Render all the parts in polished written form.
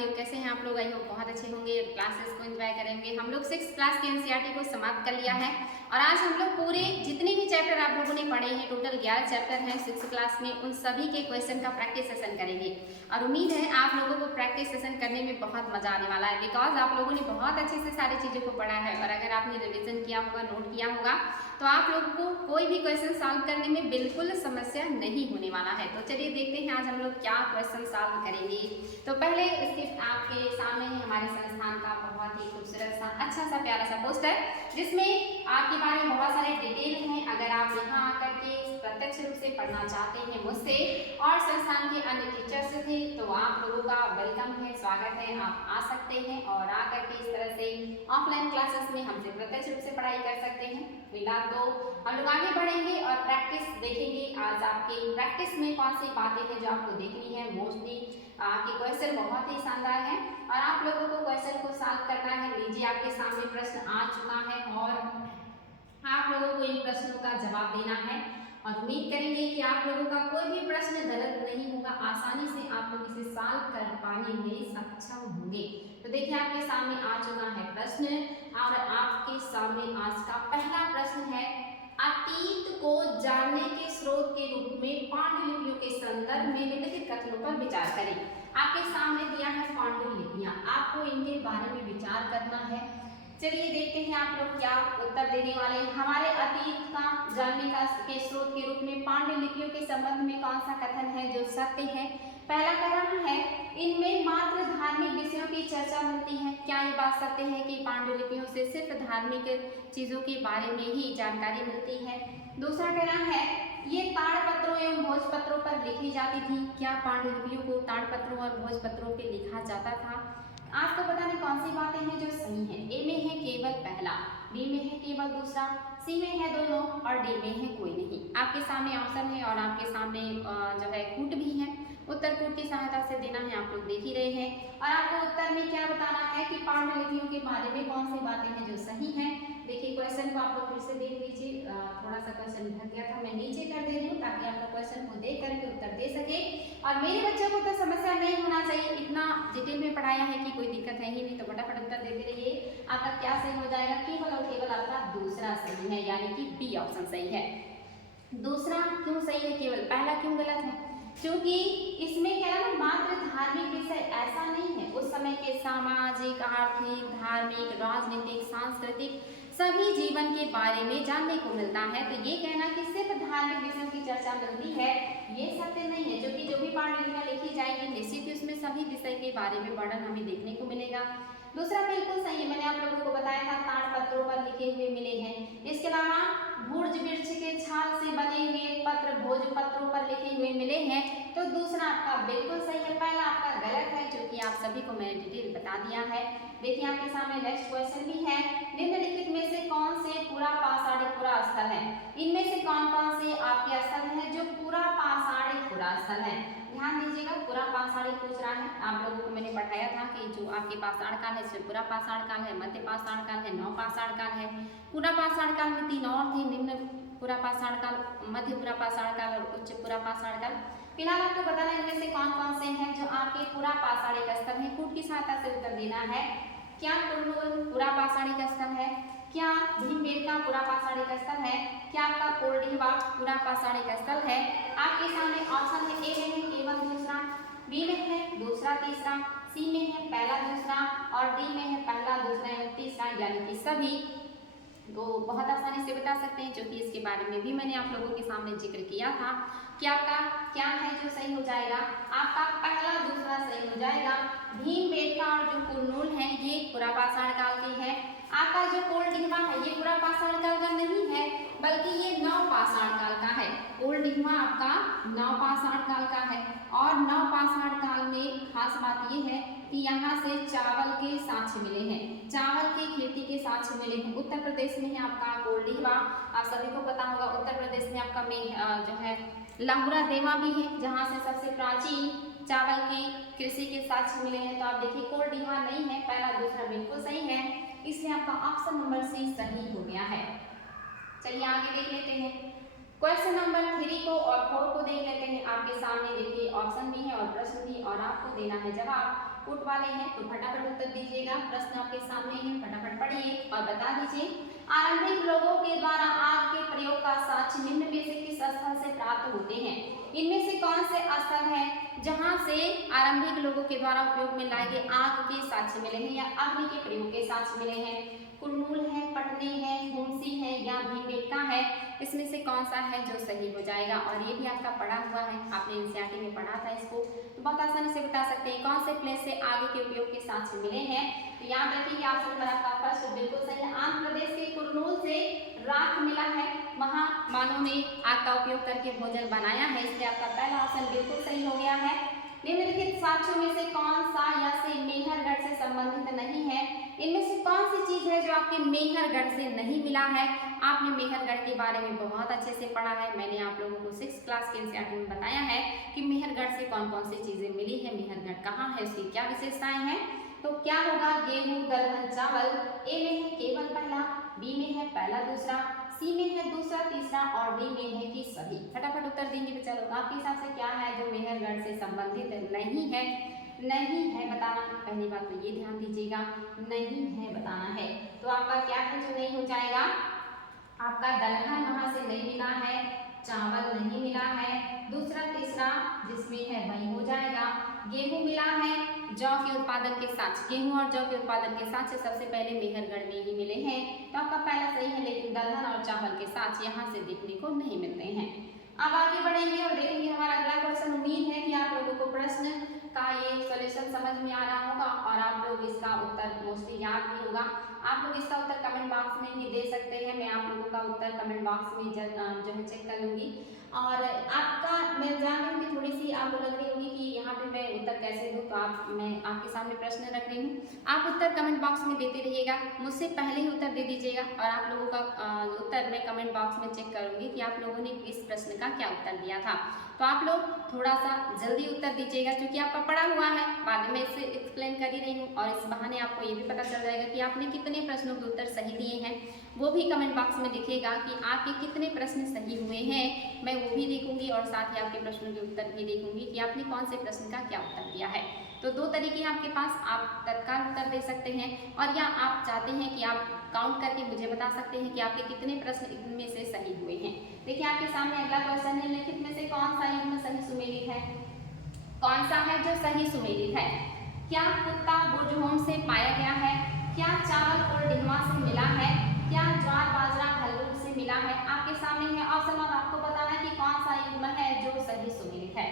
विद्यार्थी कैसे हैं आप लोग? आई होप बहुत अच्छे होंगे, क्लासेस को एंजॉय करेंगे। हम लोग 6th क्लास के एनसीईआरटी को समाप्त कर लिया है और आज हम लोग पूरे जितने भी चैप्टर आप लोगों ने पढ़े हैं, टोटल 11 चैप्टर हैं 6th क्लास में, उन सभी के क्वेश्चन का प्रैक्टिस सेशन करेंगे और उम्मीद है आप लोगों को प्रैक्टिस सेशन करने में बहुत मजा आने वाला है, बिकॉज आप लोगों ने बहुत अच्छे से सारी चीज़ों को पढ़ा है और अगर आपने रिविजन किया होगा, नोट किया होगा, तो आप लोगों को कोई भी क्वेश्चन सॉल्व करने में बिल्कुल समस्या नहीं होने वाला है। तो चलिए देखते हैं आज हम लोग क्या क्वेश्चन सॉल्व करेंगे। तो पहले इसके आपके सामने है हमारे संस्थान का बहुत ही खूबसूरत सा अच्छा सा प्यारा सा पोस्टर, जिसमें आपके बारे में बहुत सारे डिटेल हैं। अगर आप यहाँ आकर के प्रत्यक्ष रूप से पढ़ना चाहते हैं मुझसे और संस्थान के अन्य टीचर्स से, तो आप लोगों का वेलकम है, स्वागत है, आप आ सकते हैं और आकर के इस तरह से ऑफलाइन क्लासेस में हमसे प्रत्यक्ष रूप से पढ़ाई कर सकते हैं। फिलहाल तो हम लोग आगे बढ़ेंगे और प्रैक्टिस देखेंगे। आज आपकी प्रैक्टिस में कौन सी बातें हैं जो आपको देखनी है। मोस्टली आपके क्वेश्चन बहुत ही शानदार हैं और आप लोगों को क्वेश्चन को सॉल्व करना है। लीजिए आपके सामने प्रश्न आ चुका है और आप लोगों को इन प्रश्नों का जवाब देना है और उम्मीद करेंगे कि आप लोगों का कोई भी प्रश्न गलत नहीं होगा, आसानी से आप लोग इसे सॉल्व कर पाने में सक्षम होंगे। तो देखिए आपके सामने आ चुका है प्रश्न और आपके सामने आज का पहला प्रश्न है, अतीत को जानने के स्रोत के रूप में पांडुलिपियों के संदर्भ में निम्नलिखित कथनों पर विचार करें। आपके सामने दिया है पांडुलिपियां, आपको इनके बारे में विचार करना है। चलिए देखते हैं आप लोग क्या उत्तर देने वाले हैं। हमारे अतीत का जानने का के स्रोत के रूप में पांडुलिपियों के संबंध में कौन सा कथन है जो सत्य है। पहला कह रहा है, इनमें मात्र धार्मिक विषयों की चर्चा मिलती है। क्या ये बात सत्य है कि पांडुलिपियों से सिर्फ धार्मिक चीजों के बारे में ही जानकारी मिलती है। दूसरा कह रहा है, ये ताड़पत्रों एवं भोजपत्रों पर लिखी जाती थी। क्या पांडुलिपियों को ताड़पत्रों और भोजपत्रों पर लिखा जाता था। आपको पता नहीं कौन सी बातें हैं जो सही है। ए में है केवल पहला, बी में है केवल दूसरा, सी में है दोनों और डी में है कोई नहीं। आपके सामने ऑप्शन है और आपके सामने जो है कूट भी है। उत्तर कूट की सहायता से देना है, आप लोग देख ही रहे हैं। और आपको उत्तर में क्या बताना है कि पांडुलिपियों के बारे में कौन सी बातें हैं जो सही हैं। देखिए क्वेश्चन को आप लोग फिर से देख लीजिए, थोड़ा सा क्वेश्चन ढक गया था, मैं नीचे कर दे रही हूँ ताकि आप लोग क्वेश्चन को देख करके उत्तर दे सके और मेरे बच्चों को तो समस्या नहीं होना चाहिए। इतना डिटेल में पढ़ाया है कि कोई दिक्कत है ही नहीं, तो फटाफट उत्तर देते रहिए। आपका क्या सही हो जाएगा, केवल और केवल आपका दूसरा सही है, यानी कि बी ऑप्शन सही है। दूसरा क्यों सही है, केवल पहला क्यों गलत है, क्योंकि इसमें क्या है ना, मात्र धार्मिक विषय ऐसा नहीं है। उस समय के सामाजिक, आर्थिक, धार्मिक, राजनीतिक, सांस्कृतिक सभी जीवन के बारे में जानने को मिलता है। तो ये कहना कि सिर्फ धार्मिक विषयों की चर्चा मिलती है, ये सत्य नहीं है। जो भी पांडुलिपियां लिखी जाएंगी निश्चित ही उसमें सभी विषय के बारे में वर्णन हमें देखने को मिलेगा। दूसरा बिल्कुल सही है, मैंने आप लोगों को बताया था ताड़पत्रों पर लिखे हुए मिले हैं। इसके अलावा भूर्ज वृक्ष के छाल से बने हुए पत्र भोजपत्रों पर लिखे हुए मिले हैं। तो दूसरा आपका बिल्कुल सही है, पहला आपका गलत है, क्योंकि आप सभी को मैंने डिटेल बता दिया है। देखिए आपके सामने नेक्स्ट क्वेश्चन भी है, निम्नलिखित में से कौन से पूरा पाषाणी पुरा स्थल है। इनमें से कौन कौन से आपके स्थल है जो पूरा पाषाणी पुरा स्थल है। ध्यान दीजिएगा, पूरा पाषाणी पूछ रहा है। आप लोगों को मैंने पढ़ाया था कि जो आपके पाषाण काल है इसमें पूरा पाषाण काल है, मध्य पाषाण काल है, नव पाषाण काल है। पूरा पाषाण काल में 3 और थे, निम्न पूरा पाषाण काल, मध्य पूरा पाषाण काल और उच्च पूरा पाषाण काल। फिलहाल आपको बताना है इनमें से कौन कौन से हैं जो आपके पूरा पाषाणिक स्थल है। कूट की सहायता से उत्तर देना है। क्या कुरनूल पूरा पाषाणिक स्थल है, क्या भीमबेटका पूरा पाषाणिक स्थल है, क्या आपका कोल्डिहवा पूरा पाषाणिक स्थल है। आपके सामने ऑप्शन है, ए में है केवल दूसरा, बी में है दूसरा तीसरा, सी में है पहला दूसरा और डी में है पहला दूसरा एवं तीसरा, यानी कि सभी। तो बहुत आसानी से बता सकते हैं, क्योंकि इसके बारे में भी मैंने आप लोगों के सामने जिक्र किया था कि आपका क्या है जो सही हो जाएगा। आपका पहला दूसरा सही हो जाएगा। भीमबेटका और जो कुरनूल है ये पूरा पाषाण काल के हैं। आपका जो कोल्डिहवा है ये पूरा पाषाण काल का नहीं है, बल्कि ये नव पाषाण काल का है। कोल्डिहवा आपका नव पाषाण काल का है और नव पाषाण काल में खास बात ये है कि यहाँ से चावल के साक्ष्य मिले हैं, चावल की खेती के साक्ष्य मिले हैं। उत्तर प्रदेश में है आपका कोल्डिहवा, आप सभी को पता होगा। उत्तर प्रदेश में आपका जो है लंगूरा देवा भी है, जहाँ से सबसे प्राचीन चावल की कृषि के साक्ष्य मिले हैं। तो आप देखिए कोल्डिहवा नहीं है, पहला दूसरा बिल्कुल सही है, इसलिए आपका ऑप्शन नंबर सी सही हो गया है। चलिए आगे देख लेते हैं। क्वेश्चन नंबर 3 को और 4 को देख लेते हैं। आपके सामने देखिए ऑप्शन भी है और प्रश्न भी और आपको देना है जवाब। पुट वाले हैं, तो फटाफट उत्तर दीजिएगा। प्रश्न आपके सामने है, फटाफट पढ़िए और बता दीजिए। आरंभिक लोगों के द्वारा आग के प्रयोग का साक्ष्य निम्न में से किस स्थल से प्राप्त होते हैं? इनमें से कौन से स्थल है जहां से आरंभिक लोगों के द्वारा उपयोग में लाए गए आग के साक्ष्य मिले हैं या अग्नि के प्रयोग के साक्ष्य मिले हैं? कुरनूल है, पटने है, हुमसी है या भीमबेटका है? इसमें से कौन सा है जो सही हो जाएगा? और ये भी आपका पढ़ा हुआ है, आपने एनसीईआरटी में पढ़ा था इसको, तो बहुत आसानी से बता सकते हैं कौन से प्लेस से आग के उपयोग के साक्ष्य मिले हैं। तो याद रखिए ऑप्शन नंबर आपका फर्स्ट बिल्कुल सही है। आंध्र प्रदेश के कुरनूल से राख मिला है, वहां मानव ने आग का उपयोग करके भोजन बनाया है, इसलिए आपका पहला ऑप्शन बिल्कुल सही हो गया है। निम्नलिखित साक्ष्यों में से कौन सा या से मेहरगढ़ से संबंधित नहीं है? इनमें से कौन सी चीज है जो आपके मेहरगढ़ से नहीं मिला है? आपने मेहरगढ़ के बारे में बहुत अच्छे से पढ़ा है, मैंने आप लोगों को 6th क्लास के एनसीईआरटी में बताया है कि मेहरगढ़ से कौन कौन सी चीजें मिली है, मेहरगढ़ कहाँ है, उसकी क्या विशेषताएं हैं। तो क्या होगा? गेहूं, दलहन, चावल। ए में है केवल पहला, बी में है पहला दूसरा, सी में है दूसरा तीसरा और डी में है कि सभी। फटाफट उत्तर देंगे बच्चा लोग। आपके हिसाब से क्या है जो मेहरगढ़ से संबंधित नहीं है? नहीं है बताना, पहली बात तो ये ध्यान दीजिएगा, नहीं है बताना है। तो आपका क्या है जो नहीं हो जाएगा? आपका दलहन वहां से नहीं मिला है, चावल नहीं मिला है, दूसरा तीसरा जिसमें है वही हो जाएगा। गेहूं मिला है, जौ के उत्पादन के साक्ष्य, गेहूं और जौ के उत्पादन के साक्ष्य सबसे पहले मेहरगढ़ में ही मिले हैं, तो आपका पहला सही है। लेकिन दलहन और चावल के साक्ष्य यहाँ से देखने को नहीं मिलते हैं। अब आगे बढ़ेंगे और देखेंगे हमारा अगला क्वेश्चन। उम्मीद है कि आप लोगों को प्रश्न का ये सॉल्यूशन समझ में आ रहा होगा और आप लोग इसका उत्तर मोस्टली याद भी होगा। आप लोग इसका उत्तर कमेंट बॉक्स में भी दे सकते हैं, मैं आप लोगों का उत्तर कमेंट बॉक्स में जो है चेक कर लूँगी। और आपका मैं जान रही हूँ कि थोड़ी सी आपको लग रही होगी कि यहाँ पे मैं उत्तर कैसे दूँ, तो मैं आपके सामने प्रश्न रख रही हूँ। आप उत्तर कमेंट बॉक्स में देते रहिएगा, मुझसे पहले ही उत्तर दे दीजिएगा और आप लोगों का उत्तर मैं कमेंट बॉक्स में चेक करूँगी कि आप लोगों ने इस प्रश्न का क्या उत्तर दिया था। तो आप लोग थोड़ा सा जल्दी उत्तर दीजिएगा क्योंकि आपका पढ़ा हुआ है, बाद में इसे एक्सप्लेन कर ही रही हूँ और इस बहाने आपको ये भी पता चल जाएगा कि आपने कितने प्रश्नों के उत्तर सही दिए हैं। वो भी कमेंट बॉक्स में दिखेगा कि आपके कितने प्रश्न सही हुए हैं, मैं वो भी देखूंगी और साथ ही आपके प्रश्नों के उत्तर भी देखूंगी कि आपने कौन से प्रश्न का क्या उत्तर दिया है। तो दो तरीके हैं आपके पास, आप तत्काल उत्तर दे सकते हैं और या आप चाहते हैं कि आप काउंट करके मुझे बता सकते हैं कि आपके कितने प्रश्न इनमें से सही हुए हैं। देखिए आपके सामने अगला क्वेश्चन है, निम्नलिखित में से कौन सा युग्म सही सुमेलित है? कौन सा है जो सही सुमेलित है? क्या कुत्ता बुर्जहोम से पाया गया है? क्या चावल कोल्डिहवा से मिला है? क्या ज्वार बाजरा हल्लूर से मिला है? आपके सामने है ऑप्शन और आपको बताना है कि कौन सा युग्म है जो सही सुमेलित है।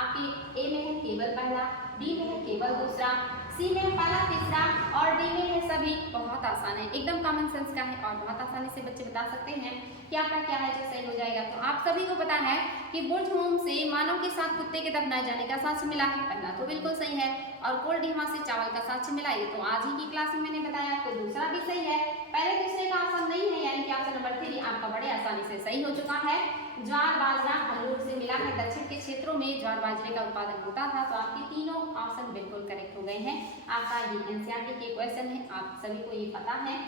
आपके ए में है केवल पहला, बी में है केवल दूसरा, सी में पहला तीसरा और डी में है सभी। बहुत आसान है, एकदम कॉमन सेंस का है और बहुत आसानी से बच्चे बता सकते हैं कि आपका क्या है जो सही हो जाएगा। तो आप सभी को पता है कि बुर्जहोम से मानव के साथ कुत्ते के दफनाए जाने का साक्ष्य मिला है, पहला तो बिल्कुल सही है। और कोल्डिहवा से चावल का साक्ष्य मिला, ये तो आज ही की क्लास में मैंने बताया, तो दूसरा भी सही है। पहले दूसरे का ऑप्शन नहीं है, यानी कि ऑप्शन नंबर 3 आपका बड़े आसानी से सही हो चुका है। ज्वार बाजरा हल्लूर से मिला है, दक्षिण के क्षेत्रों में ज्वार बाजरे का उत्पादन होता था, तो आपके तीनों ऑप्शन बिल्कुल करेक्ट हो गए हैं। आपका ये एनसीईआरटी के क्वेश्चन है, आप सभी को ये पता है।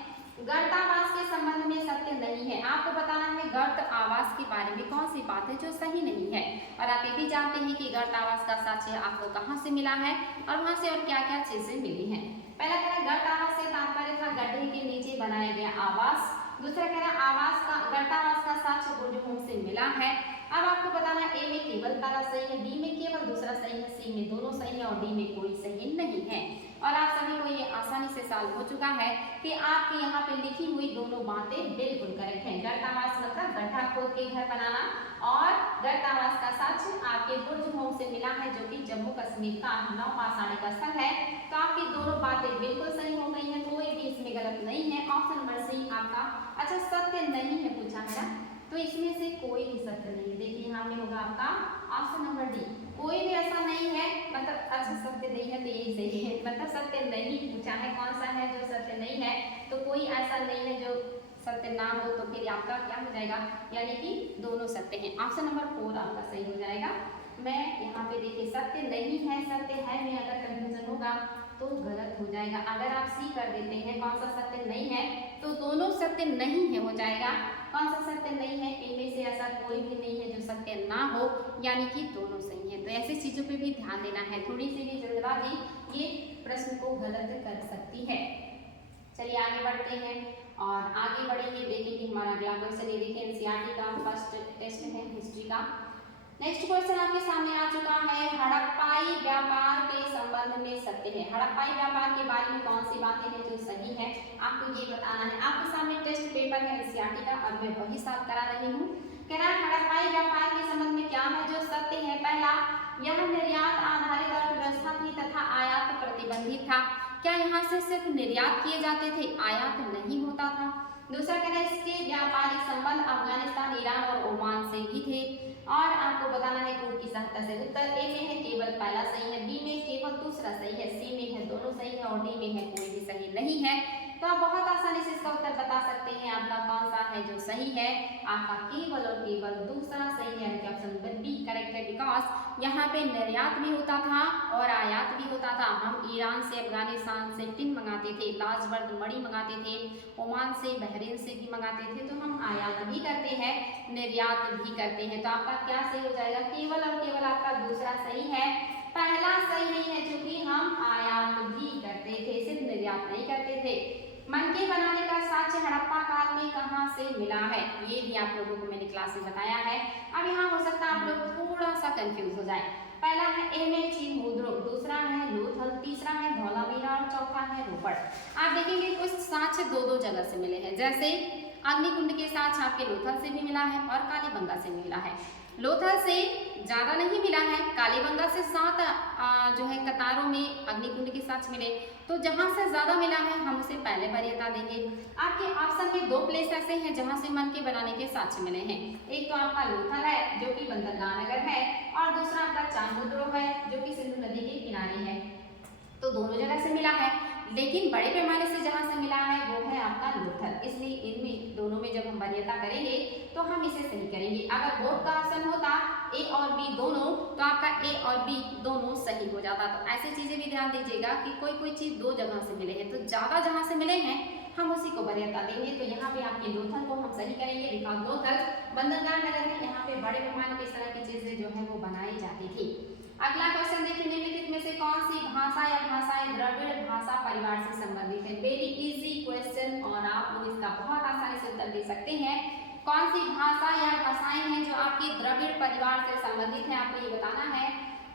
गर्तावास के संबंध में सत्य नहीं है, आपको बताना है गर्त आवास के बारे में कौन सी बात है जो सही नहीं है। और आप ये भी जानते हैं कि गर्त आवास का साक्ष्य आपको कहाँ से मिला है और वहाँ से और क्या क्या चीजें मिली हैं। पहला कह रहा गर्त आवास से तात्पर्य था गड्ढे के नीचे बनाया गया आवास। दूसरा कह रहा आवास का गर्तावास का साक्ष्य बुर्जहोम से मिला है। अब आपको बताना ए में केवल पहला सही है, बी में केवल दूसरा सही है, सी में दोनों सही है और डी में कोई सही नहीं है। और आप सभी को ये आसानी से सॉल्व हो चुका है कि आपकी यहाँ पे लिखी हुई दोनों बातें बिल्कुल करेक्ट हैं। गर्तावास मतलब गड्ढा खोद के घर बनाना और गर्तावास का साक्ष्य आपके बुर्जहोम से मिला है जो कि जम्मू कश्मीर का नौपाषाणी का स्थल है। तो आपकी दोनों बातें बिल्कुल सही हो गई हैं, कोई भी इसमें गलत नहीं है। ऑप्शन नंबर सी आपका अच्छा सत्य नहीं है पूछा है ना, तो इसमें से कोई भी सत्य नहीं है। देखिए यहाँ में होगा आपका ऑप्शन नंबर डी, कोई भी ऐसा नहीं है, मतलब अच्छा सत्य नहीं है तो यही सही है, मतलब सत्य नहीं पूछा है कौन सा है जो सत्य नहीं है, तो कोई ऐसा नहीं है जो सत्य ना हो, तो फिर आपका क्या हो जाएगा, यानी कि दोनों सत्य हैं। ऑप्शन नंबर 4 आपका सही हो जाएगा। मैं यहाँ पे देखिए सत्य नहीं है सत्य है में अगर कंफ्यूजन होगा तो गलत हो जाएगा। अगर आप सी कर देते हैं कौन सा सत्य नहीं है तो दोनों सत्य नहीं है हो जाएगा। कौन सा सत्य नहीं है, इनमें से ऐसा कोई भी नहीं है जो सत्य ना हो, यानी कि दोनों सही है। तो ऐसी चीजों पे भी ध्यान देना है, थोड़ी सी भी जल्दबाजी ये प्रश्न को गलत कर सकती है। चलिए आगे बढ़ते हैं और आगे बढ़ेंगे, देखेंगे हमारा अगला क्वेश्चन। ये देखिए एनसीईआरटी का फर्स्ट टेस्ट है हिस्ट्री का। नेक्स्ट क्वेश्चन आपके सामने आ चुका है, हड़प्पाई व्यापार के संबंध में सत्य है। हड़प्पाई व्यापार के बारे में कौन सी बातें हैं जो सही है, आपको ये बताना है। आपके सामने टेस्ट पेपर है एनसीईआरटी का और मैं वही साफ करा रही हूँ। कह रहा है हड़प्पाई व्यापार के संबंध में क्या है जो सत्य है। पहला, यह निर्यात आधारित अर्थव्यवस्था थी तथा आयात प्रतिबंधित था। क्या यहाँ से सिर्फ निर्यात किए जाते थे, आयात नहीं होता था। दूसरा कह रहा है इसके व्यापारिक संबंध अफगानिस्तान, ईरान और ओमान से भी थे। और आपको बताना है कोड की सहायता से। उत्तर ए में है केवल पहला सही है, बी में केवल दूसरा सही है, सी में है दोनों सही है और डी में है कोई भी सही नहीं है। तो आप बहुत आसानी से इसका उत्तर बता सकते हैं आपका कौन सा है जो सही है। आपका केवल और केवल दूसरा सही है, यानी ऑप्शन नंबर बी करेक्ट है। बिकॉज यहाँ पे निर्यात भी होता था और आयात भी होता था। हम ईरान से, अफगानिस्तान से टिन मंगाते थे, लाजवर्द मणि मंगाते थे, ओमान से, बहरीन से भी मंगाते थे। तो हम आयात भी करते हैं, निर्यात भी करते हैं। तो आपका क्या सही हो जाएगा, केवल और केवल आपका दूसरा सही है, पहला सही नहीं है, क्योंकि हम आयात भी करते थे, सिर्फ निर्यात नहीं करते थे। मनके बनाने का साक्ष्य हड़प्पा काल में कहाँ से मिला है, ये भी आप लोगों को मैंने क्लास में बताया है। अब यहाँ हो सकता है आप लोग थोड़ा सा कंफ्यूज हो जाए। पहला है एमेची मुद्रो, दूसरा है लोथल, तीसरा है धौलावीरा और चौथा है रोपड़। आप देखेंगे कुछ साक्ष्य दो दो जगह से मिले हैं, जैसे अग्निकुंड के साक्ष्य आपके लोथल से भी मिला है और कालीबंगा से मिला है। लोथल से ज्यादा नहीं मिला है, कालीबंगा से 7 जो है कतारों में अग्निकुंड के साक्ष्य मिले। तो जहां से ज्यादा मिला है हम उसे पहले वरीयता देंगे। आपके ऑप्शन में 2 प्लेस ऐसे हैं जहां से मन के बनाने के साक्ष्य मिले हैं। एक तो आपका लोथल है जो कि बंदरगाह नगर है और दूसरा आपका चांगुद्रो है जो कि सिंधु नदी के किनारे है। तो दोनों जगह से मिला है, लेकिन बड़े पैमाने से जहां से मिला है वो है आपका लोथल। इसलिए इनमें दोनों में जब हम वरीयता करेंगे तो हम इसे सही करेंगे। अगर बोर्ड का ऑप्शन होता ए और बी दोनों, तो आपका ए और बी दोनों सही हो जाता। तो ऐसी चीजें भी ध्यान दीजिएगा कि कोई चीज 2 जगह से मिले हैं, तो ज्यादा जहां से मिले हैं हम उसी को वरीयता देंगे। तो यहाँ पे आपके लोथल को हम सही करेंगे, बिकॉज लोथल बंदरगाह नगर है, यहाँ पे बड़े पैमाने पे इस तरह की चीजें जो है वो बनाई जाती थी। अगला क्वेश्चन देखिए, निम्नलिखित में से कौन सी भाषा या भाषाएं द्रविड़ भाषा परिवार से संबंधित है। वेरी इजी क्वेश्चन और आप लोग इसका बहुत आसानी से उत्तर दे सकते हैं। कौन सी भाषा या भाषाएं हैं जो आपके द्रविड़ परिवार से संबंधित है, आपको ये बताना है।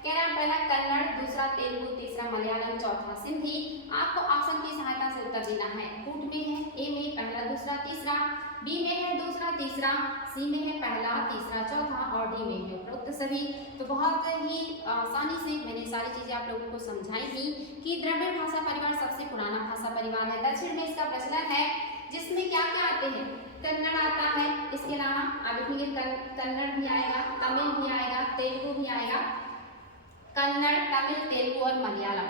कह रहा है पहला कन्नड़, दूसरा तेलुगु, तीसरा मलयालम, चौथा सिंधी। आपको ऑप्शन की सहायता से उत्तर देना है। कूट में है ए में पहला, दूसरा, तीसरा, बी में है दूसरा, तीसरा, सी में है पहला, तीसरा, चौथा और डी में है उपरोक्त सभी। तो बहुत ही आसानी से मैंने सारी चीजें आप लोगों को समझाई थी कि द्रविड़ भाषा परिवार सबसे पुराना भाषा परिवार है। दक्षिण में इसका प्रचलन है, जिसमें क्या क्या आते हैं, कन्नड़ आता है, इसके अलावा आप देखेंगे कन्नड़ भी आएगा, तमिल भी आएगा, तेलुगु भी आएगा। कन्नड़, तमिल, तेलुगु और मलयालम।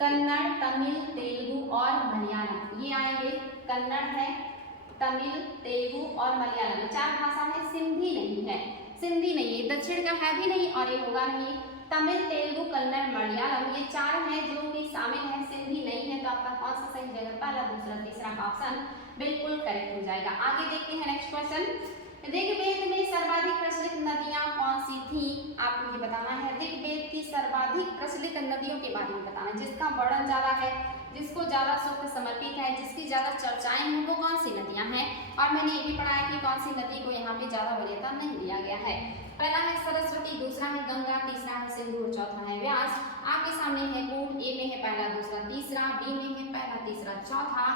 कन्नड़, तमिल, तेलुगु और मलयालम ये आएंगे। कन्नड़ है, तमिल, तेलुगु और मलयालम 4 भाषा है। सिंधी नहीं है, सिंधी नहीं है, दक्षिण का है भी नहीं और ये होगा नहीं। तमिल, तेलुगु, कन्नड़, मलयालम ये 4 हैं जो कि शामिल है, सिंधी नहीं है। तो आपका कौन सा सही जगह, पहला, दूसरा, तीसरा का ऑप्शन बिल्कुल करेक्ट हो जाएगा। आगे देखते हैं नेक्स्ट क्वेश्चन। ऋग्वेद में सर्वाधिक प्रचलित नदियां कौन सी थी, आपको ये बताना है। ऋग्वेद की सर्वाधिक प्रचलित नदियों के बारे में बताना है, जिसका वर्णन ज्यादा है, जिसको ज्यादा सूक्त समर्पित है, जिसकी ज्यादा चर्चाएं हैं, वो कौन सी नदियां हैं। और मैंने ये भी पढ़ा है कि कौन सी नदी को यहाँ पे ज्यादा वरीयता नहीं दिया गया है। पहला है सरस्वती, दूसरा है गंगा, तीसरा है सिंधु और चौथा है व्यास। आपके सामने है कूट, ए में है पहला, दूसरा, तीसरा, बी में है पहला, तीसरा, चौथा,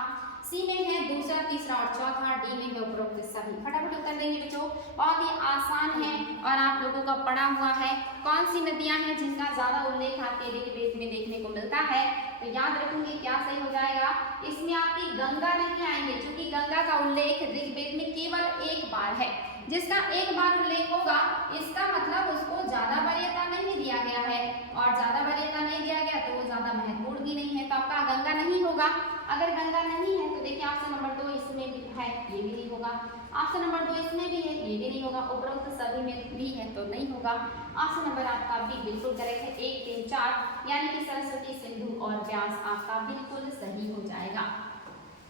सी में है दूसरा, तीसरा और चौथा, डी में है उपरोक्त सभी। फटाफट उत्तर देंगे बच्चों, बहुत ही आसान है और आप लोगों का पढ़ा हुआ है। कौन सी नदियां हैं जिनका ज्यादा उल्लेख आपके ऋग्वेद में देखने को मिलता है, तो याद रखेंगे क्या सही हो जाएगा। इसमें आपकी गंगा नहीं आएंगे, क्योंकि गंगा का उल्लेख ऋग्वेद में केवल एक बार है। जिसका एक बार उल्लेख होगा इसका मतलब उसको ज्यादा वरीयता नहीं दिया गया है, और ज्यादा वरीयता नहीं दिया गया तो वो ज्यादा महत्वपूर्ण भी नहीं है। तो आपका गंगा नहीं होगा। अगर गंगा नहीं है तो देखिए ऑप्शन नंबर 2 इसमें भी है, ये भी नहीं होगा। ऑप्शन नंबर 2 इसमें भी है, ये भी नहीं होगा। उपरोक्त सभी में भी है तो नहीं होगा। ऑप्शन नंबर आपका बी बिल्कुल करेक्ट है, 1, 3, 4 यानी कि सरस्वती, सिंधु और व्यास आपका बिल्कुल सही हो जाएगा।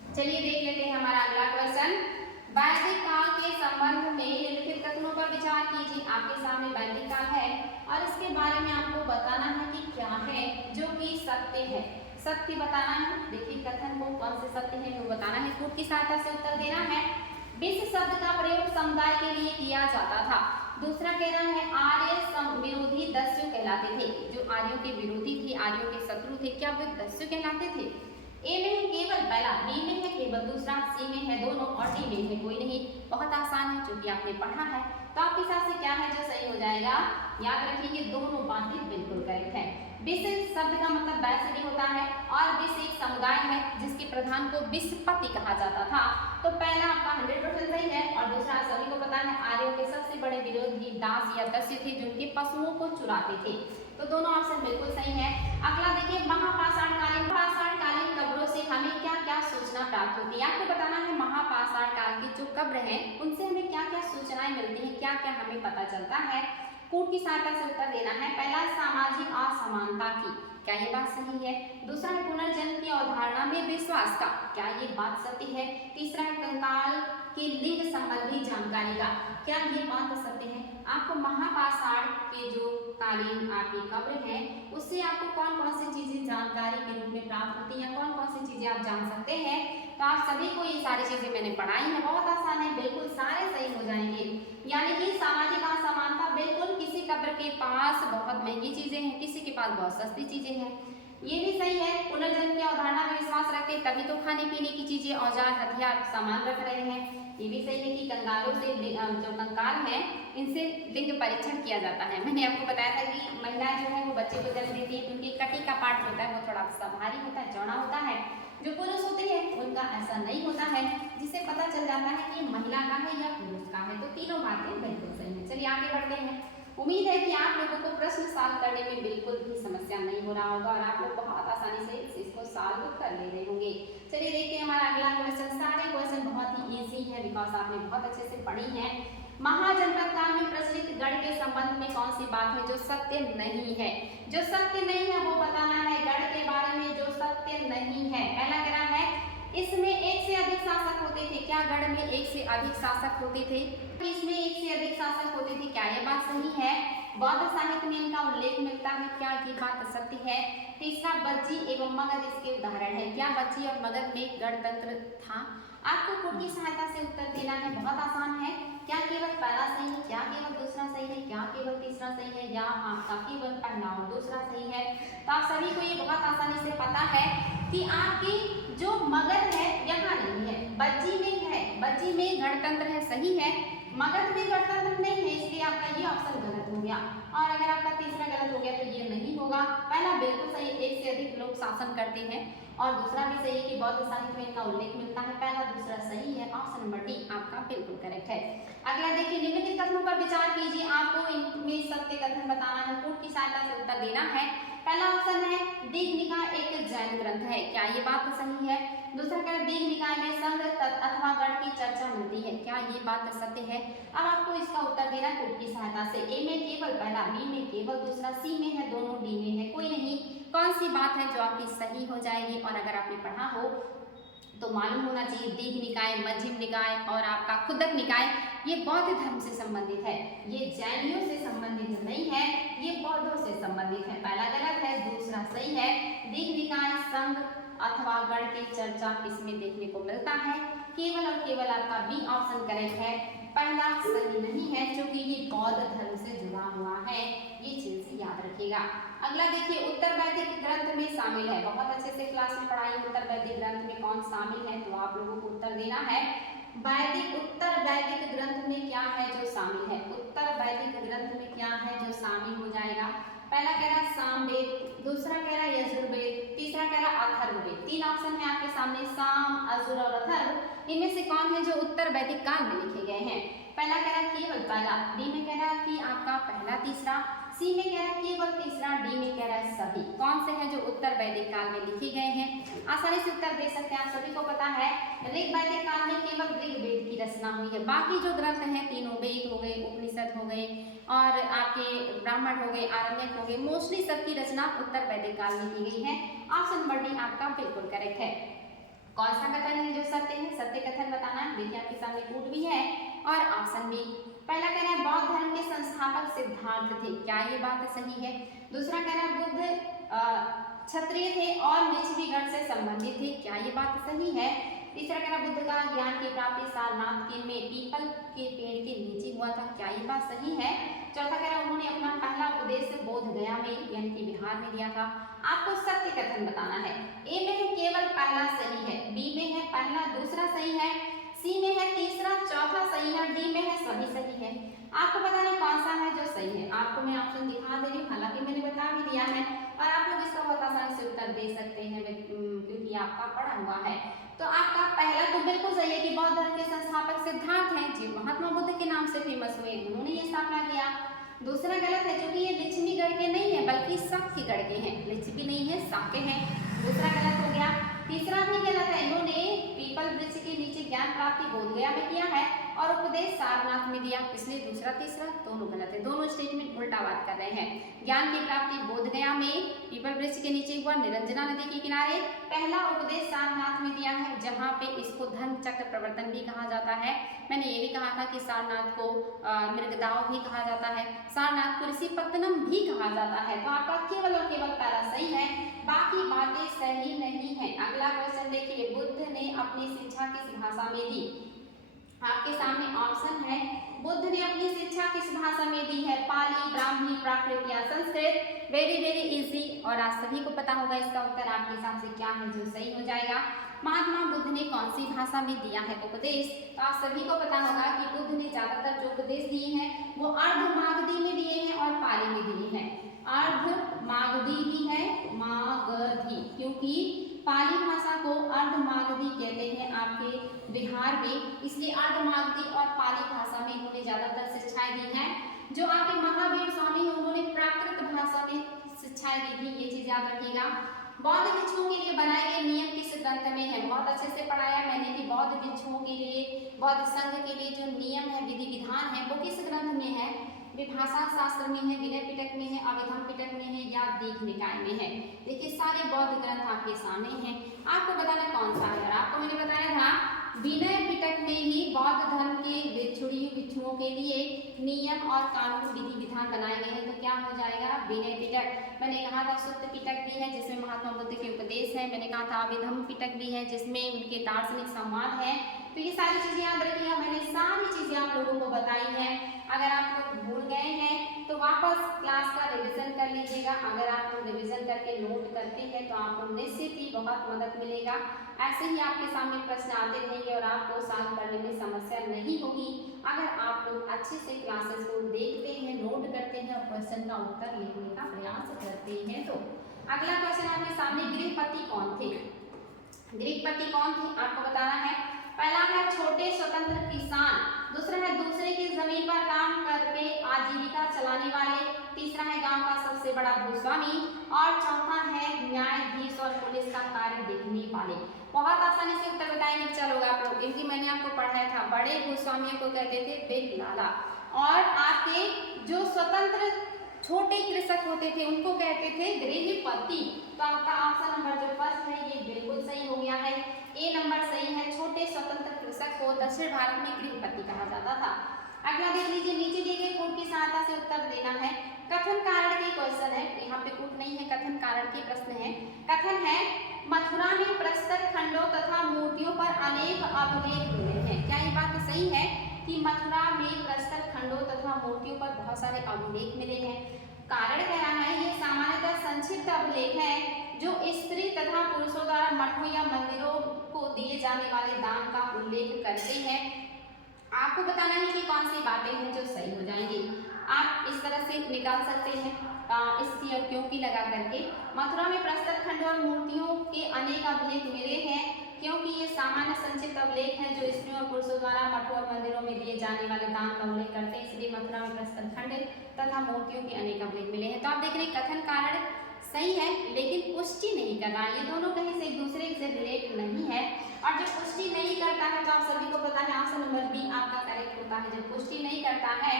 चलिए देख लेते हैं हमारा अगला क्वेश्चन। वैदिक काल के संबंध में निम्नलिखित कथनों पर विचार कीजिए। आपके सामने वैदिक काल है और इसके बारे में आपको बताना है कि क्या है जो कि सत्य है। सत्य बताना है। देखिए कथन को कौन से सत्य है वो बताना है। कूट की सहायता से उत्तर देना है। विश्व शब्द का प्रयोग समुदाय के लिए किया जाता था। दूसरा कह रहा है आर्य विरोधी दस्यु कहलाते थे। जो आर्यों के विरोधी थे, आर्यों के शत्रु थे, क्या वे दस्यु कहलाते थे? ए में है केवल पहला, बी में है केवल दूसरा, सी में है दोनों और डी में है कोई नहीं। बहुत आसान है क्योंकि आपने पढ़ा है। तो आपके हिसाब से क्या है जो सही हो जाएगा? याद रखिए दोनों बातें बिल्कुल करेक्ट है। विश्व शब्द का मतलब वैश्य भी होता है और विश्व एक समुदाय है जिसके प्रधान को विश्वपति कहा जाता था। तो पहला आपका 100% सही है। और दूसरा सभी को पता है आर्यों के सबसे बड़े विरोधी दास या दस्यु थे जो उनके पशुओं को चुराते थे। तो दोनों ऑप्शन बिल्कुल सही है। अगला देखिए महापाषाणकालीन कब्रों से हमें क्या क्या सूचना प्राप्त होती है। आपको बताना है महापाषाण काल की जो कब्र है उनसे हमें क्या क्या सूचनाएं मिलती हैं, क्या क्या हमें पता चलता है। कूट की सहायता से उत्तर देना है। पहला सामाजिक असमानता की, क्या ये बात सही है? दूसरा है पुनर्जन्म की अवधारणा में विश्वास का, क्या ये बात सत्य है? तीसरा है कंकाल की लिंग संबंधी जानकारी का, क्या ये बात सत्य है? आपको महापाषाण के जो कालीन आपकी कब्र है उससे आपको कौन कौन सी चीजें जानकारी के रूप में प्राप्त होती हैं, कौन कौन सी चीजें आप जान सकते हैं। तो आप सभी को ये सारी चीजें मैंने पढ़ाई हैं, बहुत आसान है, बिल्कुल सारे सही हो जाएंगे। यानी कि सामाजिक असमानता, बिल्कुल किसी कब्र के पास बहुत महंगी चीजें हैं, किसी के पास बहुत सस्ती चीजें हैं, ये भी सही है। पुनर्जन्म की अवधारणा में विश्वास रखते तभी तो खाने पीने की चीजें, औजार, हथियार, सामान रख रहे हैं, ये भी सही है कि कंगालों से जो कंकाल है इनसे लिंग परीक्षण किया जाता है। मैंने आपको बताया था कि महिलाएं जो है वो बच्चे को जन्म देती है तो उनकी कटी का पार्ट होता है वो थोड़ा सा भारी होता है, चौड़ा होता है। जो पुरुष होते हैं उनका ऐसा नहीं होता है, जिससे पता चल जाता है कि महिला का है या पुरुष का है। तो तीनों बातें बिल्कुल सही है। चलिए आगे बढ़ते हैं। उम्मीद है कि आप लोगों को प्रश्न सॉल्व करने में बिल्कुल भी समस्या नहीं हो रहा होगा और आप लोग बहुत आसानी से इसको सॉल्व कर ले रहे होंगे। चलिए देखते हैं हमारा अगला क्वेश्चन। सारे क्वेश्चन बहुत ही इजी है बिकॉज आपने बहुत अच्छे से पढ़ी है। महाजनपद काल में प्रचलित गढ़ के संबंध में कौन सी बात है जो सत्य नहीं है? जो सत्य नहीं है वो बताना है। गढ़ के बारे में जो सत्य नहीं है, पहला कह रहा है इसमें एक से अधिक शासक होते थे। क्या गढ़ में एक से अधिक शासक होते थे? इसमें एक से अधिक शासक होते थे, क्या ये बात सही है? बौद्ध साहित्य में इनका उल्लेख मिलता है, क्या ये बात सत्य है? तीसरा बज्जी एवं मगध इसके उदाहरण है, क्या बज्जी और मगध में गणतंत्र था? आपको कूट की सहायता से उत्तर देना है, बहुत आसान है। क्या केवल पहला सही है, क्या केवल दूसरा सही है, क्या केवल तीसरा सही है, या आपका केवल पहला और दूसरा सही है? तो आप सभी को ये बहुत आसानी से पता है कि आपकी जो मगध है यहाँ नहीं है, बज्जी में है। बज्जी में गणतंत्र है, सही है। मगध में गणतंत्र नहीं है, इसलिए आपका ये ऑप्शन गलत हो गया। और अगर आपका तीसरा गलत हो गया तो ये नहीं होगा। पहला बिल्कुल सही, एक से अधिक लोग शासन करते हैं, और दूसरा भी सही है कि बौद्ध साहित्य में इनका उल्लेख मिलता है। पहला दूसरा सही है, ऑप्शन नंबर डी आपका बिल्कुल करेक्ट है। अगला देखिए, निम्नलिखित कथनों पर विचार कीजिए। आपको इनमें सत्य कथन बताना है, कूट की सहायता से उत्तर देना है। पहला ऑप्शन है दीघनिकाय एक जैन ग्रंथ है, क्या ये बात सही है? दूसरा कह दीघनिकाय में संघ अथवा गण की चर्चा मिलती है, क्या ये बात सत्य है? अब आपको इसका उत्तर देना है कूट की सहायता से। ए में केवल पहला, बी में केवल दूसरा, सी में है दोनों, डी में है कोई नहीं। कौन सी बात है जो आपकी सही हो जाएगी? और अगर आपने पढ़ा हो तो मालूम होना चाहिए दीघ निकाय, मध्यम निकाय और आपका खुदक निकाय ये बौद्ध धर्म से संबंधित है, ये जैनियों से संबंधित नहीं है, ये बौद्धों से संबंधित है। पहला गलत है, दूसरा सही है। दीघ निकाय, संघ अथवा गण की चर्चा इसमें देखने को मिलता है। केवल और केवल आपका बी ऑप्शन करेक्ट है, पहला सही नहीं है क्योंकि ये बौद्ध धर्म से जुड़ा हुआ है, ये चीज याद रखिएगा। अगला देखिए, उत्तर वैदिक ग्रंथ में शामिल है, बहुत अच्छे से क्लास में पढ़ाई। उत्तर वैदिक ग्रंथ में कौन शामिल है तो आप लोगों को उत्तर देना है। उत्तर वैदिक ग्रंथ में क्या है जो शामिल है? उत्तर वैदिक ग्रंथ में क्या है जो शामिल हो जाएगा? पहला कह रहा है सामवेद, दूसरा कह रहा है यजुर्वेद, तीसरा कह रहा है अथर्ववेद। तीन ऑप्शन है आपके सामने, साम, असुर और अथर्व। इनमें से कौन है जो उत्तर वैदिक काल में लिखे गए हैं? पहला कह रहा है केवल पहला, बी में कह रहा है कि आपका पहला तीसरा, सी में कह रहा है केवल तीसरा, डी में कह रहा है सभी। कौन से हैं जो उत्तर वैदिक काल में लिखे गए हैं? आसानी से उत्तर दे सकते हैं, आप सभी को पता है ऋग वैदिक काल में केवल ऋग्वेद की रचना हुई है। बाकी जो ग्रंथ हैं तीनों वेद हो गए, उपनिषद हो गए और आपके ब्राह्मण हो गए, आरण्यक हो गए, मोस्टली सबकी रचना उत्तर वैदिक काल में की गई है। ऑप्शन नंबर डी आपका बिल्कुल करेक्ट है। कौन सा कथन है जो सत्य है, सत्य कथन बताना है। देखिए आपके सामने कूट भी है और ऑप्शन भी। पहला कह रहा है बौद्ध धर्म के संस्थापक सिद्धार्थ थे, क्या ये बात सही है। दूसरा कह रहा है बुद्ध क्षत्रिय थे और लिच्छवीगढ़ से संबंधित थे, क्या ये बात सही है। तीसरा कह रहा बुद्ध का ज्ञान की प्राप्ति सारनाथ के में पीपल के पेड़ के नीचे हुआ था, क्या ये बात सही है। चौथा कह रहा उन्होंने अपना पहला उपदेश बोध गया में यानी कि बिहार में दिया था। आपको सत्य कथन बताना है। ए में है केवल पहला सही है, बी में है पहला दूसरा सही है, सी में है तीसरा चौथा सही है, डी में है सभी सही है। आपको बताना कौन सा है जो सही है। आपको मैं ऑप्शन दिखा दे रही हूँ, हालांकि मैंने बता भी दिया है और आप लोग इसका बहुत आसानी से उत्तर दे सकते हैं क्योंकि आपका पढ़ा हुआ है। तो आपका पहला तो बिल्कुल सही है कि बौद्ध धर्म के संस्थापक सिद्धार्थ हैं, जो महात्मा बुद्ध के नाम से फेमस हुए, उन्होंने ये स्थापना किया। दूसरा गलत है क्योंकि ये लिच्छवीगढ़ के नहीं है बल्कि शाक्यगढ़ के हैं, लिच्छवी नहीं है शाक्य है, दूसरा गलत हो गया। तीसरा भी गलत है, इन्होंने पीपल वृक्ष के नीचे ज्ञान प्राप्ति बोधगया में किया है और उपदेश सारनाथ में दिया, इसलिए दूसरा तीसरा दोनों गलत है, दोनों स्टेटमेंट उल्टा बात कर रहे हैं। ज्ञान की प्राप्ति बोधगया में पीपल वृक्ष के नीचे हुआ, निरंजना नदी के किनारे। पहला उपदेश सारनाथ में दिया है जहाँ पे इसको धर्म चक्र प्रवर्तन भी कहा जाता है। मैंने ये भी कहा था कि सारनाथ को मृगदाव भी कहा जाता है, सारनाथ को ऋषिपत्तनम भी कहा जाता है। तो आपका केवल और केवल पहला सही है, बाकी बातें सही नहीं है। अगला क्वेश्चन देखिए, बुद्ध ने अपनी शिक्षा किस भाषा में दी। आपके सामने ऑप्शन है, बुद्ध ने अपनी शिक्षा किस भाषा में दी है, पाली, ब्राह्मी, प्राकृत या संस्कृत। वेरी इजी और आप सभी को पता होगा इसका उत्तर आपके हिसाब से क्या है जो सही हो जाएगा। महात्मा बुद्ध ने कौन सी भाषा में दिया है उपदेश, तो आप सभी को पता होगा कि बुद्ध ने ज्यादातर जो उपदेश दिए हैं वो अर्ध मागधी में दिए हैं और पाली में दिए हैं। अर्ध मागधी भी है, मागधी, क्योंकि पाली भाषा को अर्ध मागधी कहते हैं आपके बिहार में, इसलिए अर्ध मागधी और पाली भाषा में इन्होंने ज्यादातर शिक्षाएं दी हैं। जो आपके महावीर स्वामी हैं उन्होंने प्राकृत भाषा में शिक्षाएं दी थी, ये चीज याद रखिएगा। बौद्ध भिक्षुओं के लिए बनाए गए नियम किस ग्रंथ में है, बहुत अच्छे से पढ़ाया मैंने कि बौद्ध भिक्षुओं के लिए, बौद्ध संघ के लिए जो नियम है, विधि विधान है, वो किस ग्रंथ में है, विभाषा शास्त्र में है, विनय पिटक में है, अभिधम पिटक में है या दीघ निकाय में है। देखिए सारे बौद्ध ग्रंथ आपके सामने हैं, आपको बताना कौन सा है। आपको मैंने बताया था विनय पिटक में ही बौद्ध धर्म के भिक्षुओं के लिए नियम और कानून विधि विधान बनाए गए हैं, तो क्या हो जाएगा विनय पिटक। मैंने कहा था सुत्त पिटक भी है जिसमें महात्मा बुद्ध के उपदेश है, मैंने कहा था अभिधम पिटक भी है जिसमें उनके दार्शनिक संवाद है। तो ये सारी चीजें याद रखिएगा, मैंने सारी चीजें आप लोगों को बताई हैं। अगर आप लोग भूल गए हैं तो वापस क्लास का रिवीजन कर लीजिएगा। अगर आप लोग रिवीजन करके नोट करते हैं तो आपको निश्चित ही बहुत मदद मिलेगा। ऐसे ही आपके सामने प्रश्न आते रहेंगे और आपको सॉल्व करने में समस्या नहीं होगी अगर आप लोग अच्छे से क्लासेस को देखते हैं, नोट करते हैं और क्वेश्चन का उत्तर लिखने का प्रयास करते हैं। तो अगला क्वेश्चन आपके सामने, गृहपति कौन थे। गृहपति कौन थे आपको बताना है। पहला है छोटे स्वतंत्र किसान, दूसरा है दूसरे की जमीन पर काम करके आजीविका चलाने वाले, तीसरा है गांव का सबसे बड़ा भूस्वामी और चौथा है न्यायाधीश और पुलिस का कार्य देखने वाले। बहुत आसानी से उत्तर बताएंगे चलोगे आप लोग, क्योंकि मैंने आपको पढ़ाया था बड़े भूस्वामियों को कहते थे बिग लाला और आपके जो स्वतंत्र छोटे कृषक होते थे उनको कहते थे गृहपति। तो आपका ऑप्शन नंबर जो फर्स्ट है ये बिल्कुल सही हो गया है, ए नंबर सही है। छोटे स्वतंत्र कृषक को दक्षिण भारत में गृहपति कहा जाता था। अगला देख लीजिए, नीचे दिए गए कोड की सहायता से उत्तर देना है। कथन कारण के क्वेश्चन है, यहाँ पे कोड नहीं है, कथन कारण के प्रश्न है। कथन है मथुरा में प्रस्तर खंडों तथा मूर्तियों पर अनेक अभिलेख मिले हैं, क्या ये बात सही है कि मथुरा में प्रस्तर खंडों तथा मूर्तियों पर बहुत सारे अभिलेख मिले हैं। कारण कह रहा है ये सामान्यतः संक्षिप्त अभिलेख है जो स्त्री तथा पुरुषों द्वारा मठों या मंदिरों को दिए जाने वाले दान का उल्लेख करते हैं। आपको बताना है कि कौन सी बातें हैं जो सही हो जाएंगी। आप इस तरह से निकाल सकते हैं इसकी और क्यों की लगा करके। मथुरा में प्रस्तर खंड और मूर्तियों के अनेक अभिलेख मिले हैं क्योंकि ये सामान्य संक्षिप्त अभिलेख हैं जो स्त्रियों और पुरुषों द्वारा मठों और मंदिरों में दिए जाने वाले दान का उल्लेख करते हैं, इसलिए मथुरा में प्रस्तर खंड तथा मूर्तियों के अनेक अभिलेख मिले हैं। तो आप देख रहे हैं कथन कारण सही है लेकिन पुष्टि नहीं कर रहा, ये दोनों कहीं से एक दूसरे से रिलेट नहीं है। और जब पुष्टि नहीं करता है तो आप सभी को पता है ऑप्शन नंबर बी आपका करेक्ट होता है। जब पुष्टि नहीं करता है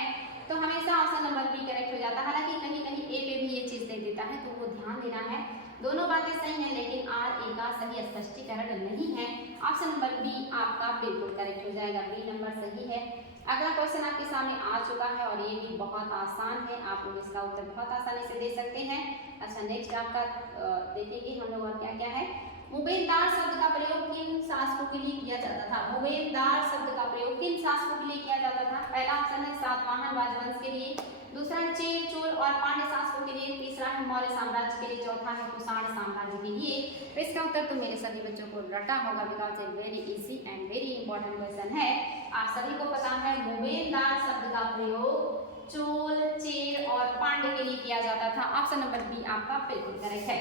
तो हमेशा ऑप्शन नंबर बी करेक्ट हो जाता है। हालांकि कहीं कहीं ए पे भी ये चीज दे देता है तो वो ध्यान देना है। दोनों बातें सही हैं लेकिन आर ए का सही स्पष्टीकरण नहीं है। ऑप्शन नंबर बी आपका बिल्कुल करेक्ट हो जाएगा, बी नंबर सही है। अगला क्वेश्चन आपके सामने आ चुका है और ये भी बहुत आसान है, आप लोग इसका उत्तर बहुत आसानी से दे सकते हैं। अच्छा नेक्स्ट आपका देखेंगे हम लोग और क्या क्या है। मुबेनदार शब्द का प्रयोग किन शासकों के लिए किया जाता था? मुबेनदार शब्द का प्रयोग किन शासकों के लिए किया जाता था? पहला ऑप्शन है सातवाहन राजवंश के लिए, दूसरा है चेर चोल और पांड्य शासकों के लिए, तीसरा है मौर्य साम्राज्य के लिए, चौथा है कुषाण साम्राज्य के लिए। तो इसका उत्तर तो मेरे सभी बच्चों को रटा होगा, because a very easy and very important question है। आप सभी को पता है मुबेनदार शब्द का प्रयोग चोल, चेर और पांड्य के लिए किया जाता था। ऑप्शन नंबर बी आपका बिल्कुल करेक्ट है।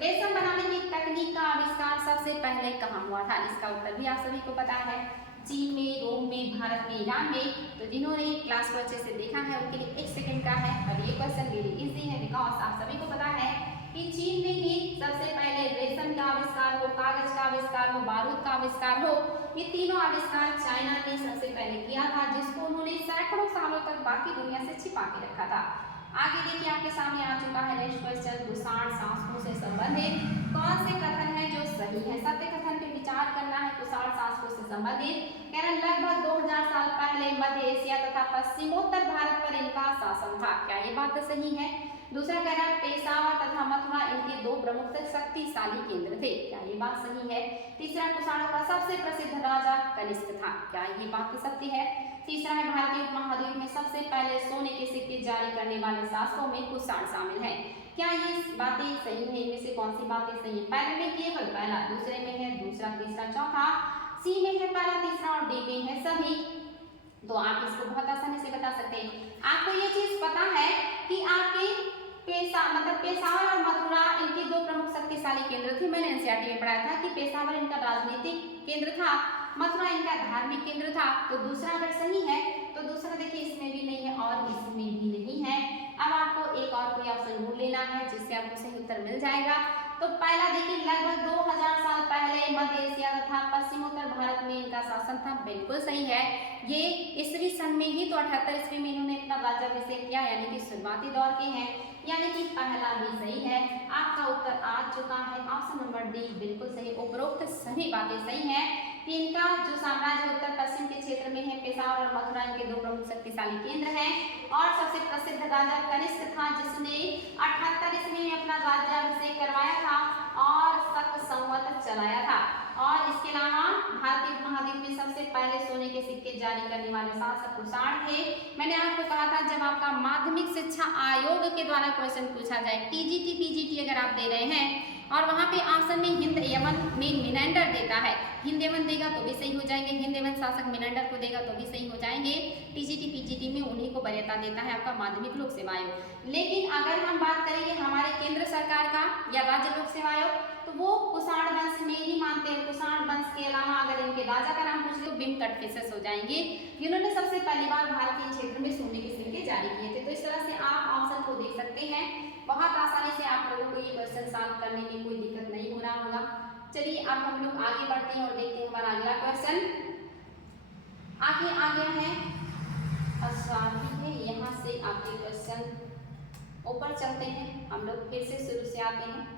रेशम बनाने की तकनीक का आविष्कार सबसे पहले कहाँ हुआ था? इसका उत्तर भी आप सभी को पता है, चीन में, रोम में, भारत में, ईरान में। तो जिन्होंने क्लास को अच्छे से देखा है उनके लिए 1 सेकंड का है और ये क्वेश्चन वेरी इजी है, बिकॉज आप सभी को पता है कि चीन में ही सबसे पहले रेशम का आविष्कार हो, कागज का आविष्कार हो, बारूद का आविष्कार हो, ये तीनों आविष्कार चाइना ने सबसे पहले किया था, जिसको उन्होंने सैकड़ों सालों तक बाकी दुनिया से छिपा के रखा था। आगे देखिए आपके सामने आ चुका है नेक्स्ट क्वेश्चन, कुषाण शासकों से संबंधित कौन से कथन है जो सही है? सत्य कथन पे विचार करना है कुषाण शासकों से संबंधित। कह रहे लगभग 2000 साल पहले मध्य एशिया तथा पश्चिमोत्तर भारत पर इनका शासन था। क्या ये बात सही है? दूसरा कह रहा है पेशावर तथा मथुरा इनके 2 प्रमुख शक्तिशाली केंद्र थे। क्या ये बात सही है? तीसरा कुषाणों का सबसे प्रसिद्ध राजा कनिष्क था। क्या ये बात सत्य है? तीसरा है भारतीय उपमहाद्वीप में सबसे पहले सोने के सिक्के जारी करने वाले शासकों में कुषाण शामिल हैं। क्या ये बातें सही है? इनमें से कौन सी बातें सही है? पहले में केवल पहला, दूसरे में है दूसरा, तीसरा, चौथा, सी में है पहला, तीसरा और डी में है सभी। तो आप इसको बहुत आसानी से बता सकते हैं। आपको ये चीज पता है कि आपके पेशावर और मथुरा इनके 2 प्रमुख शक्तिशाली केंद्र थे। मैंने एनसीईआरटी में पढ़ाया था कि पेशावर इनका राजनीतिक केंद्र था, मथुरा इनका धार्मिक केंद्र था। तो दूसरा अगर सही है तो दूसरा देखिए इसमें भी नहीं है और इसमें भी नहीं है। अब आपको एक और कोई ऑप्शन ढूंढ लेना है जिससे आपको सही उत्तर मिल जाएगा। तो पहला देखिए लगभग 2000 साल पहले मध्य एशिया तथा पश्चिमोत्तर भारत में इनका शासन था, बिल्कुल सही है। ये ईस्वी सन में ही तो 78 ईस्वी में इन्होंने अपना राज्याभिषेक किया, यानी कि शुरुआती दौर के हैं, यानी कि पहला भी सही है। आपका उत्तर आ चुका है, ऑप्शन नंबर डी बिल्कुल सही। उपरोक्त सभी बातें सही हैं कि इनका जो साम्राज्य उत्तर पश्चिम के क्षेत्र में है, पेशावर और मथुरा इनके 2 प्रमुख शक्तिशाली केंद्र हैं। और सबसे प्रसिद्ध राजा कनिष्क था, जिसने 78 ईस्वी में अपना राज्याभिषेक करवाया था और शक संवत चलाया था। और इसके अलावा भारतीय उपमहाद्वीप में सबसे पहले सोने के सिक्के जारी करने वाले शासक कुषाण थे। मैंने आपको कहा था जब आपका माध्यमिक शिक्षा आयोग के द्वारा क्वेश्चन पूछा जाए, टीजीटी पीजीटी अगर आप दे रहे हैं और वहाँ पे ऑप्शन में हिंद यमन में मिनेंडर देता है, हिंद यमन देगा तो भी सही हो जाएंगे, हिंद यमन शासक मिनेंडर को देगा तो भी सही हो जाएंगे। टीजीटी पीजीटी में उन्हीं को वरीयता देता है आपका माध्यमिक लोक सेवा आयोग। लेकिन अगर हम बात करेंगे हमारे केंद्र सरकार का या राज्य लोक सेवा आयोग, तो वो कुषाण वंश में ही मानते हैं। कुषाण वंश के अलावा अगर इनके राजा का नाम पूछ लो, बिम कटफिसस हो जाएंगे, जिन्होंने सबसे पहली बार भारतीय क्षेत्र में सोने के सिक्के जारी किए थे। तो इस तरह से आप ऑप्शन को देख सकते हैं, बहुत आसानी से आप लोगों को ये क्वेश्चन सॉल्व करने में कोई दिक्कत नहीं हो रहा होगा। चलिए अब हम लोग आगे बढ़ते हैं और देखते हैं हमारा अगला क्वेश्चन आगे आ गया है। अच्छा ठीक है, यहाँ से आपके क्वेश्चन ऊपर चलते हैं, हम लोग फिर से शुरू से आते हैं।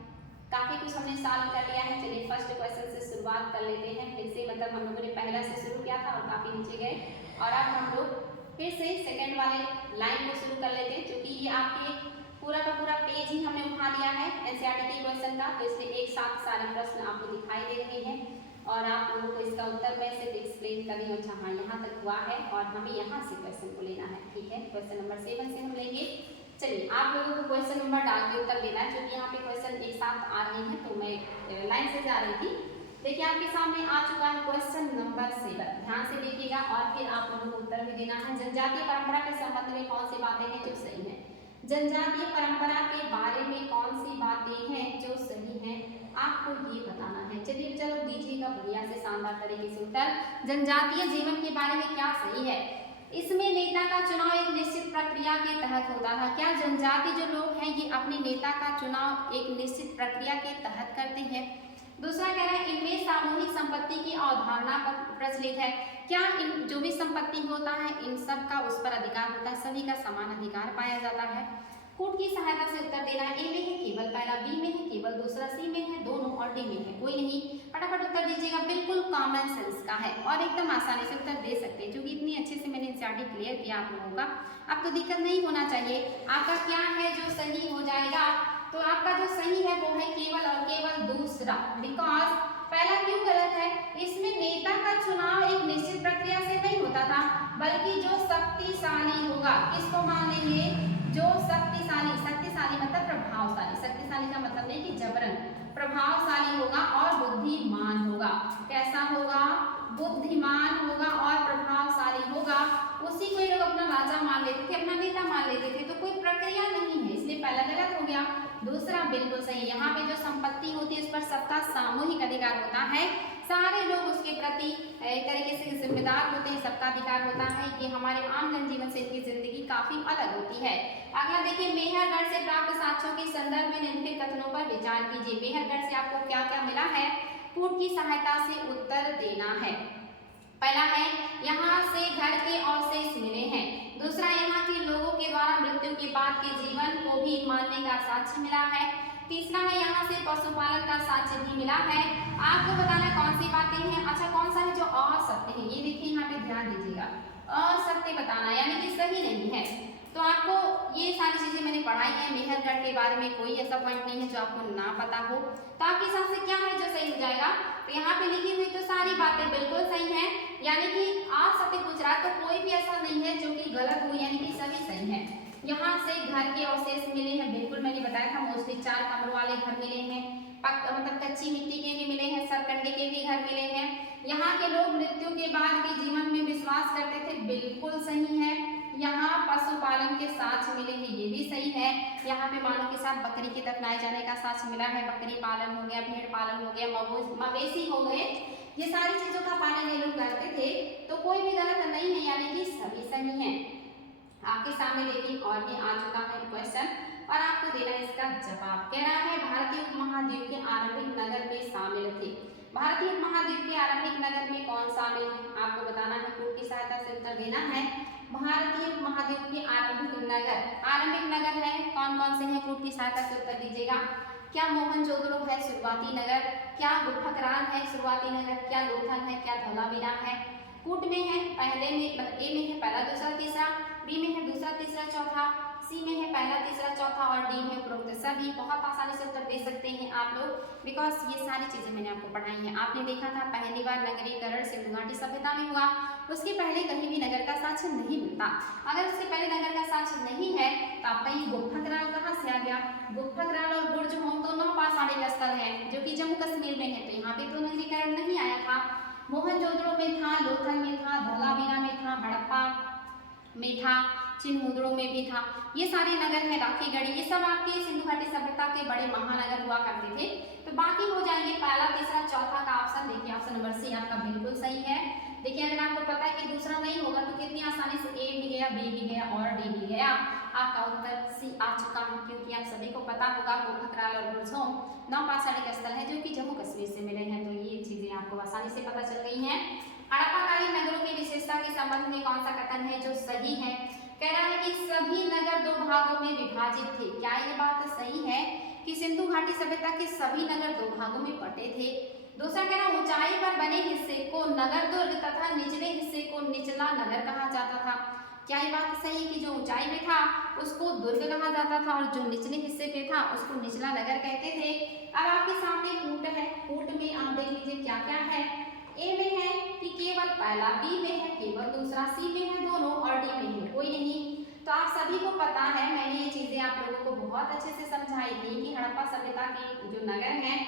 काफी कुछ हमने सॉल्व कर लिया है। चलिए फर्स्ट क्वेश्चन से शुरुआत कर लेते हैं फिर से, मतलब हम लोगों ने पहला से शुरू किया था और काफी नीचे गए और अब हम लोग फिर से सेकंड वाले लाइन को शुरू कर लेते हैं, क्योंकि ये आपके पूरा का पूरा पेज ही हमने उठा लिया है एनसीईआरटी के क्वेश्चन का, तो इसलिए एक साथ सारे प्रश्न आपको दिखाई दे रहे हैं और आप लोगों को इसका उत्तर मैं सिर्फ एक्सप्लेन कर रही हूँ। अच्छा हाँ, यहाँ तक हुआ है और हमें यहाँ से क्वेश्चन को लेना है, ठीक है। क्वेश्चन नंबर 7 से हम लेंगे। चलिए आप लोगों को क्वेश्चन नंबर डाल के उत्तर देना है, क्योंकि यहाँ पे क्वेश्चन एक साथ आ रहे हैं तो मैं लाइन से जा रही थी। देखिए आपके सामने आ चुका है क्वेश्चन नंबर 7, ध्यान से देखिएगा और फिर आप लोगों को उत्तर भी देना है। जनजातीय परंपरा के संबंध में कौन सी बातें हैं जो सही है? जनजातीय परंपरा के बारे में कौन सी बातें हैं जो सही हैं, आपको ये बताना है। चलिए चलो दीजिएगा बढ़िया से शानदार तरीके से उत्तर। जनजातीय जीवन के बारे में क्या सही है? इसमें नेता का चुनाव एक निश्चित प्रक्रिया के तहत होता था। क्या जनजाति जो लोग हैं ये अपने नेता का चुनाव एक निश्चित प्रक्रिया के तहत करते हैं? दूसरा कह रहा है इनमें सामूहिक संपत्ति की अवधारणा प्रचलित है। क्या इन जो भी संपत्ति होता है इन सब का उस पर अधिकार होता है, सभी का समान अधिकार पाया जाता है। कूट की सहायता से उत्तर देना है। ए में है केवल पहला, बी में है केवल दूसरा, सी में है दोनों और डी में है कोई नहीं। फटाफट उत्तर दीजिएगा, बिल्कुल कॉमन सेंस का है और एकदम आसानी से उत्तर दे सकते हैं, क्योंकि इतनी अच्छे से मैंने एनसीईआरटी क्लियर किया आप लोगों का। अब तो दिक्कत नहीं होना चाहिए। आपका क्या है जो सही हो जाएगा, तो आपका जो सही है वो है केवल और केवल दूसरा, बिकॉज पहला क्यों गलत है, इसमें नेता का चुनाव एक निश्चित प्रक्रिया से नहीं होता था, बल्कि जो शक्तिशाली होगा, किसको मान लेंगे, जो शक्तिशाली, शक्तिशाली मतलब प्रभावशाली, शक्तिशाली का मतलब नहीं कि जबरन, प्रभावशाली होगा और बुद्धिमान होगा। कैसा होगा, बुद्धिमान होगा और प्रभावशाली होगा, उसी को लोग अपना राजा मान लेते थे, अपना नेता मान लेते थे। तो कोई प्रक्रिया नहीं है, इसलिए पहला गलत हो गया। दूसरा बिल्कुल सही, यहाँ पे जो संपत्ति होती है उस पर सबका सामूहिक अधिकार होता है, सारे लोग उसके प्रति एक तरीके से जिम्मेदार होते हैं, सबका अधिकार होता है। ये हमारे आम जनजीवन से इनकी जिंदगी काफी अलग होती है। अगला देखिए, मेहरगढ़ से प्राप्त साक्ष्यों के संदर्भ में निम्नलिखित कथनों पर विचार कीजिए। मेहरगढ़ से आपको क्या क्या मिला है, कूट की सहायता से उत्तर देना है। पहला है यहाँ से घर के अवशेष मिले हैं। दूसरा, यहाँ के लोगों के द्वारा मृत्यु के बाद के जीवन को भी मानने का साक्ष्य मिला है। तीसरा है यहाँ से पशुपालन का साक्ष्य भी मिला है। आपको बताना कौन सी बातें हैं। अच्छा, कौन सा है जो असत्य है, ये देखिए यहाँ पे ध्यान दीजिएगा, असत्य बताना यानी कि सही नहीं है। तो आपको ये सारी चीजें मैंने पढ़ाई है, मेहरगढ़ के बारे में कोई ऐसा पॉइंट नहीं है जो आपको ना पता हो। तो आपके हिसाब से क्या है जो सही हो जाएगा, तो यहाँ पे लिखी हुई तो सारी बातें बिल्कुल सही हैं, यानी कि असत्य पूछ रहा है तो कोई भी ऐसा नहीं है जो कि गलत हो, यानी कि सभी सही है। यहाँ से घर के अवशेष मिले हैं, बिल्कुल मैंने बताया था, मोस्टली 4 कमरों वाले घर मिले हैं, मतलब कच्ची मिट्टी के भी मिले हैं, सरकंडे के भी घर मिले हैं। यहाँ के लोग मृत्यु के बाद भी जीवन में विश्वास करते थे, बिल्कुल सही है। यहाँ पशुपालन के साक्ष्य मिले हैं, ये भी सही है। यहाँ पे मानव के साथ बकरी के दफनाए जाने का साक्ष्य मिला है, बकरी पालन हो गया, भेड़ पालन हो गया, मवेशी हो गए, ये सारी चीजों का पालन ये लोग करते थे, तो कोई भी गलत नहीं है, यानी कि सभी सही है। आपके सामने देखिए और भी आ चुका है क्वेश्चन और आपको देना है इसका जवाब। कह रहा है भारतीय उपमहाद्वीप के आरंभिक नगर में शामिल थे। भारतीय उपमहाद्वीप के आरंभिक नगर में कौन शामिल है, आपको बताना है, कूट की सहायता से उत्तर देना है। भारतीय उपमहाद्वीप के आरंभिक नगर है, कौन कौन से हैं, कूट की सहायता से उत्तर दीजिएगा। क्या मोहनजोदड़ो है शुरुआती नगर, क्या गुफकरान है शुरुआती नगर, क्या लोथल है, क्या धौलावीरा है। कूट में है, पहले में मतलब ए में है पहला दूसरा तीसरा, बी में है दूसरा तीसरा चौथा, सी में है पहला तीसरा चौथा और डी में उपरोक्त सभी। बहुत आसानी से उत्तर दे सकते हैं आप लोग, बिकॉज ये सारी चीजें मैंने आपको पढ़ाई हैं। आपने देखा था पहली बार नगरीकरण सिंधु घाटी सभ्यता में हुआ, उसके पहले कहीं भी नगर का साक्ष्य नहीं मिलता। अगर उससे पहले नगर का साक्ष्य नहीं है तो आपका ये गुफकरान कहाँ से आ गया, गुफकरान और बुर्ज होम दोनों पाषाणी का स्थल है जो कि जम्मू कश्मीर में है, तो यहाँ पे तो नगरीकरण नहीं आया था। मोहनजोदड़ो में था, लोथल में था, धौलावीरा में था, हड़प्पा में था, चिन्मुद्रो में भी था। ये सारे नगर हैं, राखीगढ़ी, ये सब आपके सिंधु घाटी सभ्यता के बड़े महानगर हुआ करते थे। तो बाकी हो जाएंगे पहला तीसरा चौथा का ऑप्शन, देखिए ऑप्शन नंबर सी आपका बिल्कुल सही है। देखिए अगर आपको पता है कि दूसरा नहीं होगा तो कितनी आसानी से ए भी गया, बी भी गया और डी भी गया, आपका उत्तर सी आ चुका है, क्योंकि आप सभी को पता होगा गुफकरान और बुर्ज होम 9 पाषाणी का स्थल है जो कि जम्मू कश्मीर से मिले हैं, तो ये चीजें आपको आसानी से पता चल गई हैं। हड़प्पाकालीन नगरों की विशेषता के संबंध में कौन सा कथन है जो सही है, कह रहा है कि सभी नगर 2 भागों में विभाजित थे। क्या ये बात सही है कि सिंधु घाटी सभ्यता के सभी नगर 2 भागों में बटे थे। दूसरा कह रहा ऊंचाई पर बने हिस्से को नगर दुर्ग तथा निचले हिस्से को निचला नगर कहा जाता था। क्या ये बात सही है कि जो ऊंचाई पे था उसको दुर्ग कहा जाता था और जो निचले हिस्से पे था उसको निचला नगर कहते थे। अब आपके सामने कूट है, कूट में आप देख लीजिए क्या क्या है। ए में है कि केवल पहला, बी में है केवल दूसरा, सी में है दोनों और डी में है कोई नहीं। तो आप सभी को पता है, मैंने ये चीजें आप लोगों को बहुत अच्छे से समझाई थी कि हड़प्पा सभ्यता के जो नगर हैं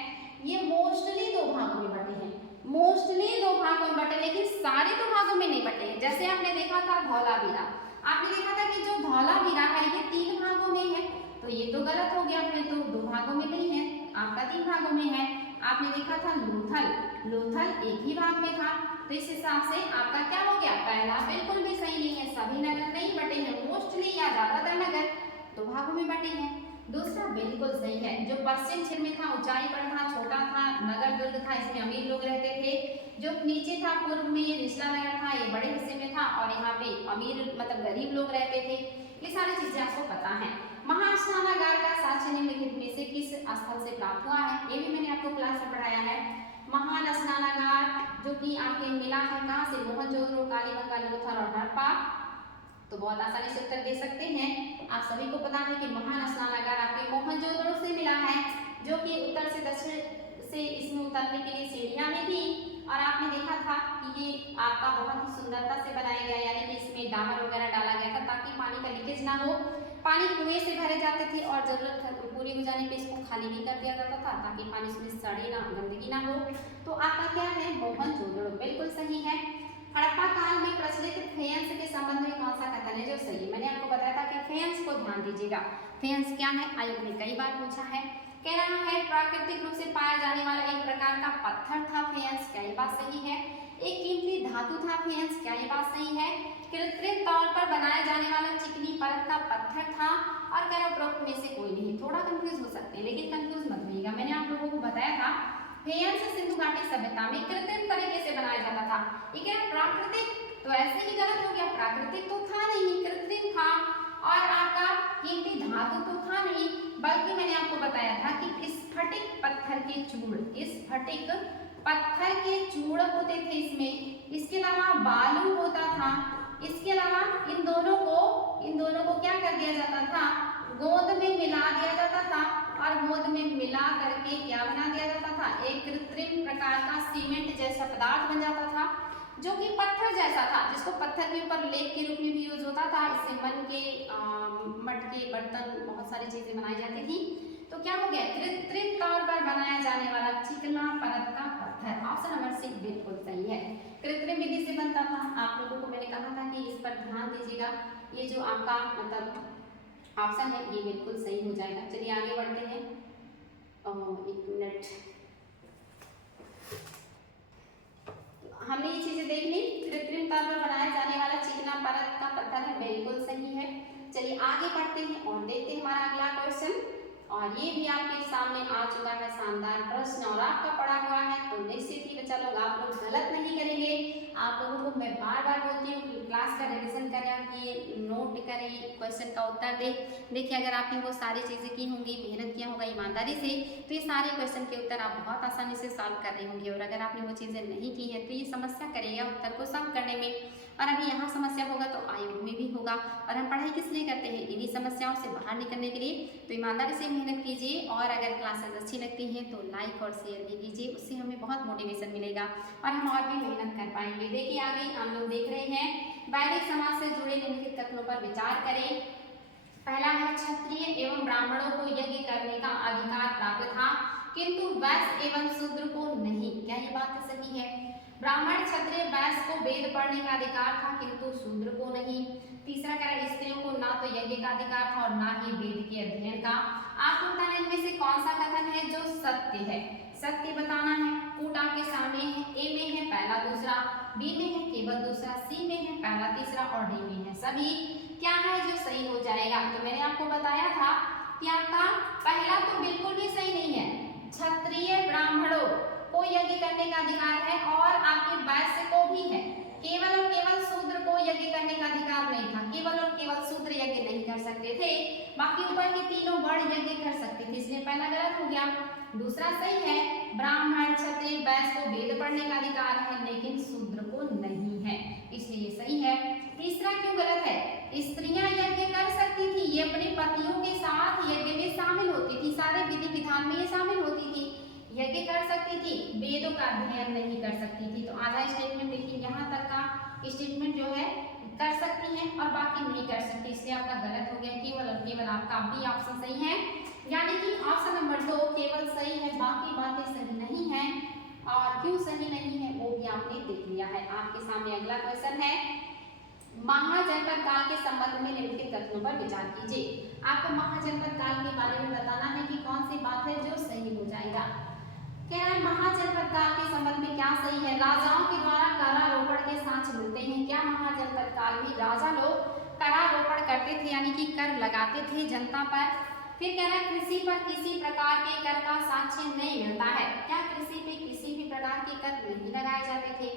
ये मोस्टली 2 भागों में बटे हैं, मोस्टली 2 भागों में बटे, लेकिन सारे 2 भागों में नहीं बटे हैं। जैसे आपने देखा था धौलावीरा, आपने देखा था कि जो धौलावीरा है ये 3 भागों में है, तो ये तो गलत हो गया, फिर तो 2 भागों में नहीं है, आपका 3 भागों में है। आपने देखा था लोथल, लोथल एक ही भाग में था, तो इस हिसाब से आपका क्या हो गया, पहला बिल्कुल भी सही नहीं है, सभी नगर नहीं बटे हैं, मोस्टली या ज्यादातर नगर 2 भागों में बटे हैं। दूसरा बिल्कुल सही है, जो पश्चिम क्षेत्र में था ऊंचाई पर था, छोटा था, नगर दुर्ग था, इसमें अमीर लोग रहते थे। जो नीचे था पूर्व में निचला नगर था, ये बड़े हिस्से में था और यहाँ पे अमीर मतलब गरीब लोग रहते थे। ये सारी चीजें आपको पता है। महास्नानागार का साक्ष्य निम्नलिखित में से किस स्थल से प्राप्त हुआ है, ये भी मैंने आपको क्लास में पढ़ाया है। महान भी आपके मिला है कहाँ से, मोहनजोदड़ो, कालीबंगा, लोथल और हड़प्पा। तो बहुत आसानी से उत्तर दे सकते हैं। आप सभी को पता है कि महान स्नानागार आपके मोहनजोदड़ो से मिला है, जो कि उत्तर से दक्षिण से इसमें उतरने के लिए सीढ़ियां में थी। और आपने देखा था कि ये आपका बहुत ही सुंदरता से बनाया गया, यानी कि इसमें डामर वगैरह डाला गया था ताकि पानी का लीकेज ना हो। पानी कुएं से भरे जाते थे और जरूरत पूरी हो जाने पे इसको खाली भी कर दिया जाता था ताकि पानी इसमें सड़े ना, गंदगी ना हो। तो आपका क्या है, मोहनजोदड़ो बिल्कुल सही है। हड़प्पा काल में प्रचलित फेयंस के संबंध में कौन सा कथन है जो सही है? मैंने आपको बताया था कि फेयंस को ध्यान दीजिएगा। फेयंस क्या है, आयोग ने कई बार पूछा है। कह रहा है प्राकृतिक रूप से पाया जाने वाला एक प्रकार का पत्थर था फेयंस, क्या ये बात सही है? एक कीमती धातु था फेयंस, क्या ये बात सही है? कृत्रिम तौर पर बनाया जाने वाला चिकनी परत का पत्थर था। और कह रहा उपरोक्त में से कोई नहीं। थोड़ा कंफ्यूज हो सकते हैं लेकिन कंफ्यूज मत होइएगा। मैंने आप लोगों को बताया था फेयंस सिंधु घाटी सभ्यता में कृत्रिम तरीके से बनाया जाता था। ये क्या प्राकृतिक, तो ऐसे ही गलत हो गया, प्राकृतिक तो था नहीं, कृत्रिम था। और आपका कीमती धातु तो था नहीं, बल्कि मैंने आपको बताया था कि स्फटिक पत्थर के चूड़, स्फटिक पत्थर के चूड़ होते थे इसमें। इसके अलावा बालू होता था। इसके अलावा इन दोनों को क्या कर दिया जाता था, गोंद में मिला दिया जाता था। और गोंद में मिला करके क्या बना दिया जाता था, एक कृत्रिम प्रकार का सीमेंट जैसा पदार्थ बन जाता था, जो कि पत्थर जैसा था, जिसको पत्थर के ऊपर लेप के रूप में भी यूज होता था। इससे मटके, बर्तन, बहुत सारी चीजें बनाई जाती थी। तो क्या हो गया, कृत्रिम तौर पर बनाया जाने वाला चिकना परत का पत्थर। ऑप्शन नंबर सी बिल्कुल सही है, कृत्रिम विधि से बनता था। आप लोगों को मैंने कहा था कि इस पर ध्यान दीजिएगा। ये जो आपका मतलब ऑप्शन है ये बिल्कुल सही हो जाएगा। चलिए आगे बढ़ते हैं। एक मिनट, हमने ये चीजें देख ली। कृत्रिम तौर पर बनाया जाने वाला चिकना परत का पत्थर है, बिल्कुल सही है। चलिए आगे बढ़ते हैं और देखते हैं हमारा अगला क्वेश्चन। और ये भी आपके सामने आ चुका है शानदार प्रश्न और आपका पड़ा हुआ है, तो निश्चित ही बच्चा लोग आप लोग गलत नहीं करेंगे। आप लोगों को मैं बार बार बोलती हूँ कि क्लास का रिवीजन करिए, नोट करें, क्वेश्चन का उत्तर दें। देखिए अगर आपने वो सारी चीज़ें की होंगी, मेहनत किया होगा ईमानदारी से, तो ये सारे क्वेश्चन के उत्तर आप बहुत आसानी से सॉल्व कर रहे होंगे। और अगर आपने वो चीज़ें नहीं की है तो ये समस्या करेगा उत्तर को सॉल्व करने में। और अभी यहाँ समस्या होगा तो आयोग में भी होगा। और हम पढ़ाई किस लिए करते हैं, इन्हीं समस्याओं से बाहर निकलने के लिए। तो ईमानदारी से मेहनत कीजिए और अगर क्लासेस अच्छी लगती हैं तो लाइक और शेयर भी कीजिए, उससे हमें बहुत मोटिवेशन मिलेगा और हम और भी मेहनत कर पाएंगे। देखिए आगे हम लोग देख रहे हैं, वैदिक समाज से जुड़े निम्नलिखित कथनों पर विचार करें। पहला है, क्षत्रिय एवं ब्राह्मणों को यज्ञ करने का अधिकार प्राप्त था किंतु वैश्य एवं शूद्र को नहीं, क्या ये बात सही है? ब्राह्मण, क्षत्रिय, वैश्य को वेद पढ़ने का अधिकार था किंतु शूद्र को नहीं। तीसरा कह रहा है, स्त्रियों को ना तो यज्ञ का अधिकार था और ना ही वेद के अध्ययन का। आपको बताना इनमें से कौन सा कथन है जो सत्य है, सत्य बताना है। कूट आपके सामने है, ए में है पहला दूसरा, बी में है केवल दूसरा, सी में है पहला तीसरा और डी में है सभी। क्या है जो सही हो जाएगा? तो मैंने आपको बताया था कि आपका पहला तो बिल्कुल भी सही नहीं है। क्षत्रिय ब्राह्मणों को यज्ञ करने का अधिकार है और आपके वैश्य को भी है, केवल और केवल शूद्र को यज्ञ करने का अधिकार नहीं था। केवल और केवल शूद्र यज्ञ नहीं कर सकते थे, बाकी ऊपर के तीनों वर्ण यज्ञ कर सकते थे, इसलिए पहला गलत हो गया। दूसरा सही है, ब्राह्मण, क्षत्रिय, वैश्य को वेद पढ़ने का अधिकार है लेकिन शूद्र को नहीं है, इसलिए ये सही है। तीसरा क्यों गलत है? स्त्रियां यज्ञ कर सकती थी, ये अपने पतियों के साथ यज्ञ में शामिल होती थी, सारे विधि विधान में ये शामिल होती थी, यज्ञ कर सकती थी, वेदों का अध्ययन नहीं कर सकती थी। तो आधा स्टेटमेंट देखिए, यहाँ तक का स्टेटमेंट जो है कर सकती हैं और बाकी नहीं कर सकती, इसलिए आपका गलत हो गया। केवल और केवल आपका बी ऑप्शन सही है, यानी कि ऑप्शन नंबर 2 केवल सही है, बाकी बातें सही नहीं है। और क्यों सही नहीं है वो भी आपने देख लिया है। आपके सामने अगला क्वेश्चन है, महाजनपद काल के संबंध में निम्नलिखित कथनों पर विचार कीजिए। आपको महाजनपद काल के बारे में बताना है कि कौन सी बात है जो सही हो जाएगा। कह रहा है महाजनपद काल के संबंध में क्या सही है? राजाओं के द्वारा करारोपण के साक्ष्य मिलते हैं। क्या महाजनपद काल में राजा लोग करारोपण करते थे, यानी कि कर लगाते थे जनता पर? फिर कह रहा है कृषि पर किसी प्रकार के कर का साक्ष्य नहीं मिलता है। क्या कृषि पे किसी भी प्रकार के कर नहीं लगाए जाते थे?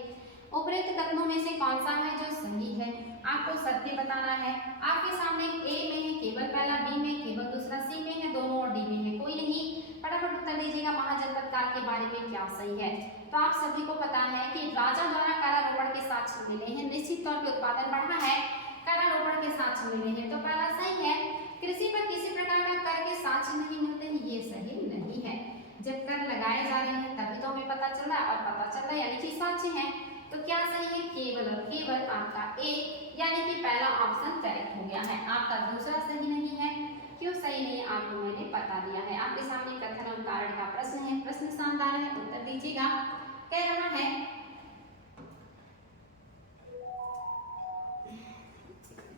उपरोक्त कथनों में से कौन सा है जो सही है? आपको सत्य बताना है। आपके सामने ए में है केवल पहला, बी में केवल दूसरा, सी में है दोनों और डी में है कोई नहीं। फटाफट उत्तर दीजिएगा महाजनपद काल के बारे में क्या सही है। तो आप सभी को पता है कि राजा द्वारा कारारोपण के साक्ष्य मिले हैं, निश्चित तौर पे उत्पादन बढ़ा है, कारारोपण के साक्ष्य मिले हैं, तो पहला सही है। कृषि पर किसी प्रकार का कर के साक्ष्य नहीं मिलते हैं, ये सही नहीं है। जब कर लगाए जा रहे हैं तभी तो हमें पता चल रहा है, और पता चल रहा है यानी कि साक्ष्य है। तो क्या सही है? केवल और केवल आपका ए यानी कि पहला ऑप्शन करेक्ट हो गया है। आपका दूसरा सही नहीं है। क्यों सही नहीं? आपको मैंने बता दिया है। आपके सामने कथन और कारण का प्रश्न है, प्रश्न शानदार है, उत्तर दीजिएगा। कह रहा है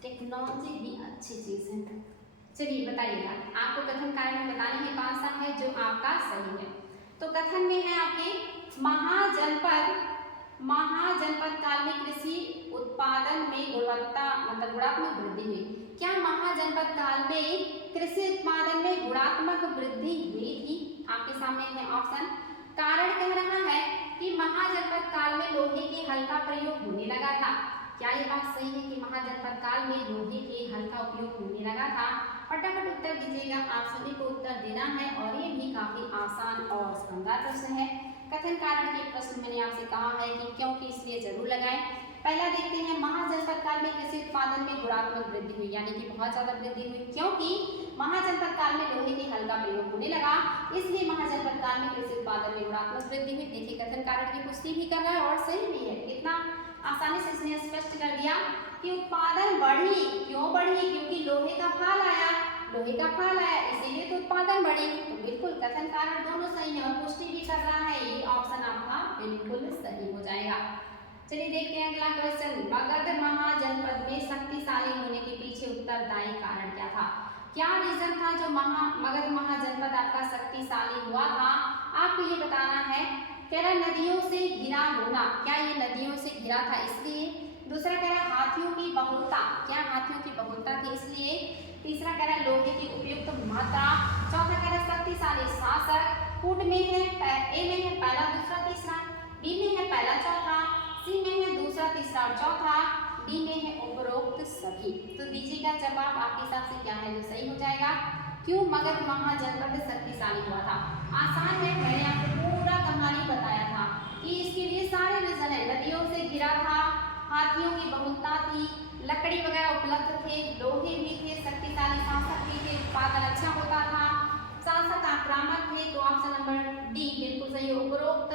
टेक्नोलॉजी भी अच्छी चीज है। चलिए बताइएगा, आपको कथन कारण में बताने हैं कौन सा है जो आपका सही है। तो कथन में है आपके महाजनपद काल में कृषि उत्पादन में गुणवत्ता मतलब गुणात्मक वृद्धि हुई। क्या महाजनपद काल में कृषि उत्पादन में गुणात्मक वृद्धि हुई थी? आपके सामने है ऑप्शन। कारण कह रहा है कि महाजनपद काल में लोहे के हल का प्रयोग होने लगा था। क्या ये बात सही है कि महाजनपद काल में लोहे के हल का उपयोग होने लगा था? फटाफट उत्तर दीजिएगा, आप सभी को उत्तर देना है और ये भी काफी आसान और शानदार प्रश्न है। कथन कारण के प्रश्न मैंने आपसे कहा है कि क्योंकि इसलिए जरूर लगाएं। पहला देखते हैं, महाजनपद काल में कृषि उत्पादन में गुणात्मक वृद्धि हुई, यानी कि बहुत ज्यादा वृद्धि हुई क्योंकि महाजनपद काल में लोहे के हल का प्रयोग होने लगा, इसलिए महाजनपद काल में कृषि उत्पादन में गुणात्मक वृद्धि हुई। देखिए कथन कारण की पुष्टि भी कर रहा है और सही भी है। कितना आसानी से इसने स्पष्ट कर दिया कि उत्पादन बढ़ी। क्यों बढ़ी? क्योंकि लोहे का फाल आया, इसीलिए तो उत्पादन बढ़ी। तो बिल्कुल कथन कारण दोनों सही है और पुष्टि भी कर रहा है, ये ऑप्शन आपका बिल्कुल सही हो जाएगा। चलिए देखते हैं अगला क्वेश्चन। मगध महाजनपद में शक्तिशाली होने के पीछे उत्तरदायी कारण क्या था? क्या रीजन था जो मगध महाजनपद आपका शक्तिशाली हुआ था? आपको ये बताना है। कह रहा नदियों से घिरा होना, क्या ये नदियों से घिरा था इसलिए? दूसरा कह रहा हाथियों की बहुलता, क्या हाथियों की बहुलता थी इसलिए? तीसरा कह रहा लोहे की उपयुक्त मात्रा। चौथा कह रहा शक्तिशाली शासक। कूट में है ए में है पहला दूसरा तीसरा, बी में है पहला चौथा, सी में है दूसरा तीसरा और चौथा, डी में है उपरोक्त सभी। तो दीजिएगा जवाब, आपके हिसाब से क्या है जो सही हो जाएगा? क्यों मगध महाजनपद शक्तिशाली हुआ था? आसान है, मैंने आपको पूरा कहानी बताया था कि इसके लिए सारे रीजन है। नदियों से घिरा था, हाथियों की बहुलता थी, लकड़ी वगैरह उपलब्ध थे, लोहे भी थे, शक्तिशाली शासक भी थे, उत्पादन अच्छा होता था, शासक आक्रामक थे। तो ऑप्शन नंबर डी बिल्कुल सही, उपरोक्त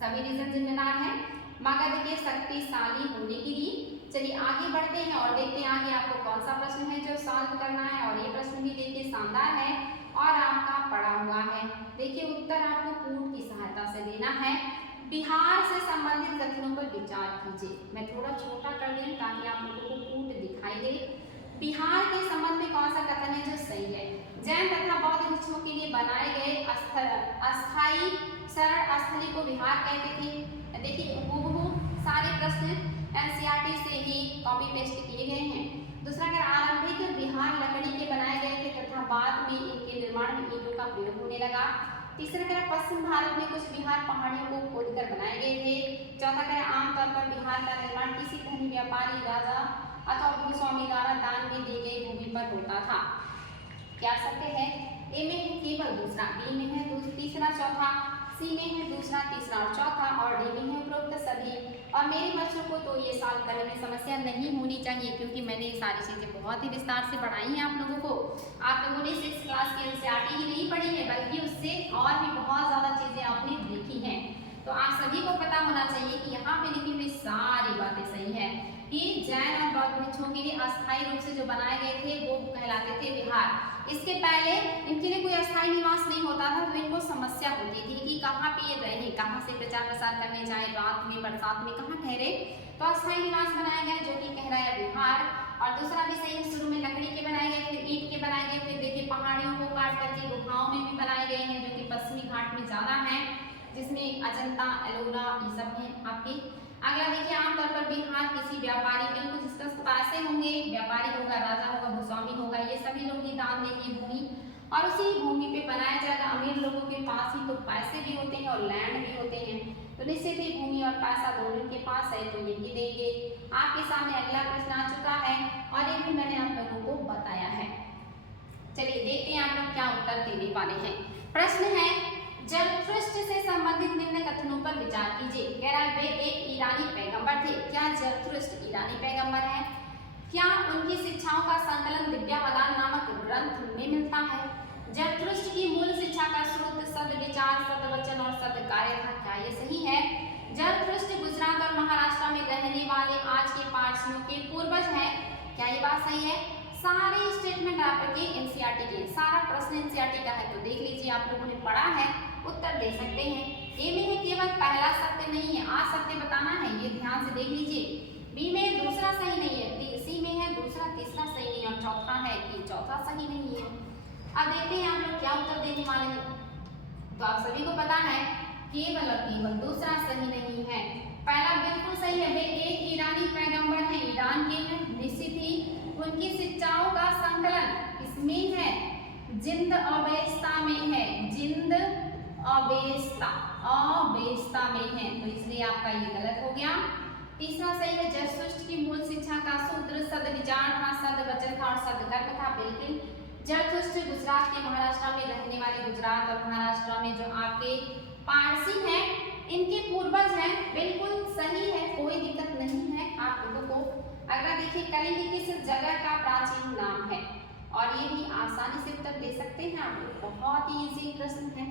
सभी रीजन जिम्मेदार हैं मगध के शक्तिशाली होने के लिए। चलिए आगे बढ़ते हैं और देखते हैं आगे आपको कौन सा प्रश्न है जो सॉल्व करना है। और ये प्रश्न भी देखिए शानदार है और आपका पड़ा हुआ है। देखिए उत्तर आपको कूट की सहायता से देना है। बिहार से संबंधित कथनों पर विचार कीजिए। मैं थोड़ा छोटा कर रही हूँ ताकि आप लोगों को कूट दिखाई दे। बिहार के संबंध में कौन सा कथन है जो सही है? जैन तथा बौद्ध भिक्षुओं के लिए बनाए गए अस्थायी शरण स्थली को बिहार कहते थे। देखिए हूबहू सारे प्रश्न एनसीईआरटी से ही कॉपी पेस्ट किए गए हैं। दूसरा अगर आरंभिक बिहार लकड़ी के बनाए गए थे तथा बाद में इनके निर्माण में ईंटों का प्रयोग होने लगा। तीसरा कह पश्चिम भारत में कुछ बिहार पहाड़ियों को खोदकर बनाए गए थे। चौथा कह आमतौर पर बिहार का निर्माण किसी धनी व्यापारी राजा अथवा भूस्वामी द्वारा दान में दी गई भूमि पर होता था। क्या सत्य है? ए में है केवल दूसरा, बी में है तीसरा चौथा, सी में है दूसरा तीसरा और चौथा और डी में है उपरोक्त सभी। और मेरे बच्चों को तो ये सॉल्व करने में समस्या नहीं होनी चाहिए क्योंकि मैंने ये सारी चीज़ें बहुत ही विस्तार से पढ़ाई हैं आप लोगों को। आप लोगों ने 6th क्लास की एनसीईआरटी ही नहीं पढ़ी है बल्कि उससे और भी बहुत ज़्यादा चीज़ें आपने देखी हैं। तो आप सभी को पता होना चाहिए कि यहाँ पे लिखी हुई सारी बातें सही है कि जैन और बौद्ध भिक्षुओं के लिए अस्थायी रूप से जो बनाए गए थे वो कहलाते थे विहार। इसके पहले इनके लिए कोई अस्थायी निवास नहीं होता था तो इनको समस्या होती थी कि कहाँ पे ये रहे, कहाँ से प्रचार प्रसार करने जाए, रात में बरसात में कहाँ ठहरे। तो अस्थायी निवास बनाया गया जो कि कह रहा है विहार। और दूसरा भी सही, शुरू में लकड़ी के बनाए गए, फिर ईंट के बनाए गए, फिर देखिए पहाड़ियों को काट करके गुफाओं में भी बनाए गए हैं जो कि पश्चिमी घाट में ज़्यादा है, जिसमें अजंता एलोरा ये सब है आपके। अगला देखिए आमतौर पर बिहार किसी व्यापारी, बिल्कुल जिसका पैसे होंगे, व्यापारी होगा, राजा होगा, भूस्वामी होगा, ये सभी लोग ही दान देंगे भूमि और उसी भूमि पे बनाया जाएगा। अमीर लोगों के पास ही तो पैसे भी होते हैं और लैंड भी होते हैं। तो निश्चित ही भूमि और पैसा दोनों के पास है, तो यही देंगे। आपके सामने अगला प्रश्न आ चुका है और ये भी मैंने आप लोगों को बताया है। चलिए देखते हैं आप लोग क्या उत्तर देने वाले हैं। प्रश्न है, ज़रथुस्त्र से संबंधित निम्न कथनों पर विचार कीजिए। कह रहा है वे एक ईरानी पैगंबर थे। क्या ज़रथुस्त्र ईरानी पैगंबर है? क्या उनकी शिक्षाओं का संकलन दिव्यावदान नामक ग्रंथ में मिलता है? ज़रथुस्त्र की मूल शिक्षा का स्रोत सद्विचार, सद्वचन और सद्कार्य था। क्या ये सही है? ज़रथुस्त्र गुजरात और महाराष्ट्र में रहने वाले आज के पारसियों के पूर्वज हैं। क्या ये बात सही है? सारे स्टेटमेंट आपके एनसीईआरटी के, सारा प्रश्न एनसीईआरटी का है, तो देख लीजिए, आप लोगों ने पढ़ा है, उत्तर दे सकते हैं। ए में है केवल पहला सत्य नहीं है, आज सत्य बताना है, ये ध्यान से देख लीजिए। बी में दूसरा सही नहीं है, सी में है दूसरा, तीसरा सही नहीं है और चौथा है कि चौथा सही नहीं है। अब देखते हैं आप लोग क्या उत्तर देने वाले हैं। तो आप सभी को पता है केवल और केवल दूसरा सही नहीं है, पहला बिल्कुल सही है। वे एक ईरानी पैगंबर हैं, ईरान के हैं। निश्चित ही उनकी शिक्षाओं का संकलन किसमें है? जिंद अवेस्ता में है, जिंद अवेस्ता में है, तो इसलिए आपका ये गलत हो गया। तीसरा सही है, ज़रथुस्त्र की मूल शिक्षा का सूत्र सद्विचार था, सद्वचन था और सद्कर्म था। बिल्कुल। ज़रथुस्त्र गुजरात के महाराष्ट्र में रहने वाले, गुजरात और महाराष्ट्र में जो आपके पारसी हैं, इनके पूर्वज हैं, बिल्कुल सही है, कोई दिक्कत नहीं है आप लोगों को। अगला देखिए, कलिंग किस जगह का प्राचीन नाम है? और ये भी आसानी से उत्तर दे सकते हैं आप लोग, बहुत ही इजी प्रश्न है।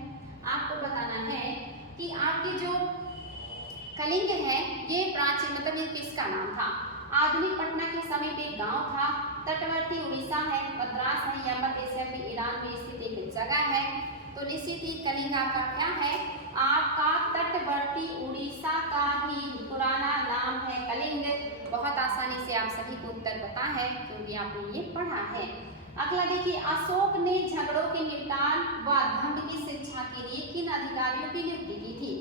आपको बताना है कि आपकी जो कलिंग है ये प्राचीन मतलब ये किसका नाम था? आधुनिक पटना के समीप एक गांव था, तटवर्ती उड़ीसा है, मद्रास है या मध्य एशिया के ईरान में स्थित एक जगह है। तो निश्चित ही कलिंग आपका क्या है? आपका तटवर्ती उड़ीसा का ही पुराना नाम है कलिंग। बहुत आसानी से आप सभी को उत्तर पता है क्योंकि आपने ये पढ़ा है। अगला देखिए, अशोक ने झगड़ों के निपटान व धर्म की शिक्षा के लिए किन अधिकारियों की नियुक्ति की थी?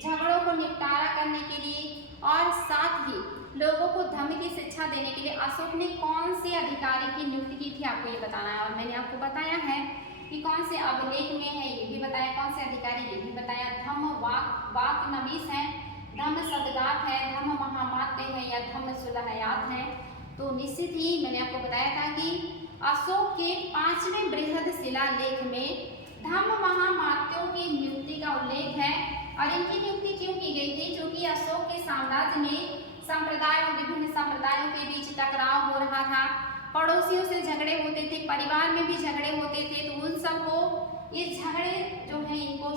झगड़ों को निपटारा करने के लिए और साथ ही लोगों को धर्म की शिक्षा देने के लिए अशोक ने कौन से अधिकारी की नियुक्ति की थी, आपको ये बताना है। और मैंने आपको बताया है कि कौन से अभिलेख में है, ये भी बताया, कौन से अधिकारी ये भी बताया। धम्म वाक नवीस है, धम्म सदगात है, धम्म महामात्य है या धम्म सुलहयात है। तो निश्चित ही मैंने आपको बताया था कि अशोक के 5वें बृहद शिलालेख में धम्म महामात्यों की नियुक्ति का उल्लेख है। और इनकी नियुक्ति क्यों की गई थी? क्योंकि अशोक के साम्राज्य में विभिन्न संप्रदायों के बीच टकराव हो रहा था, पड़ोसियों से झगड़े होते थे, परिवार में भी झगड़े होते थे। तो उन सबको ये झगड़े जो है इनको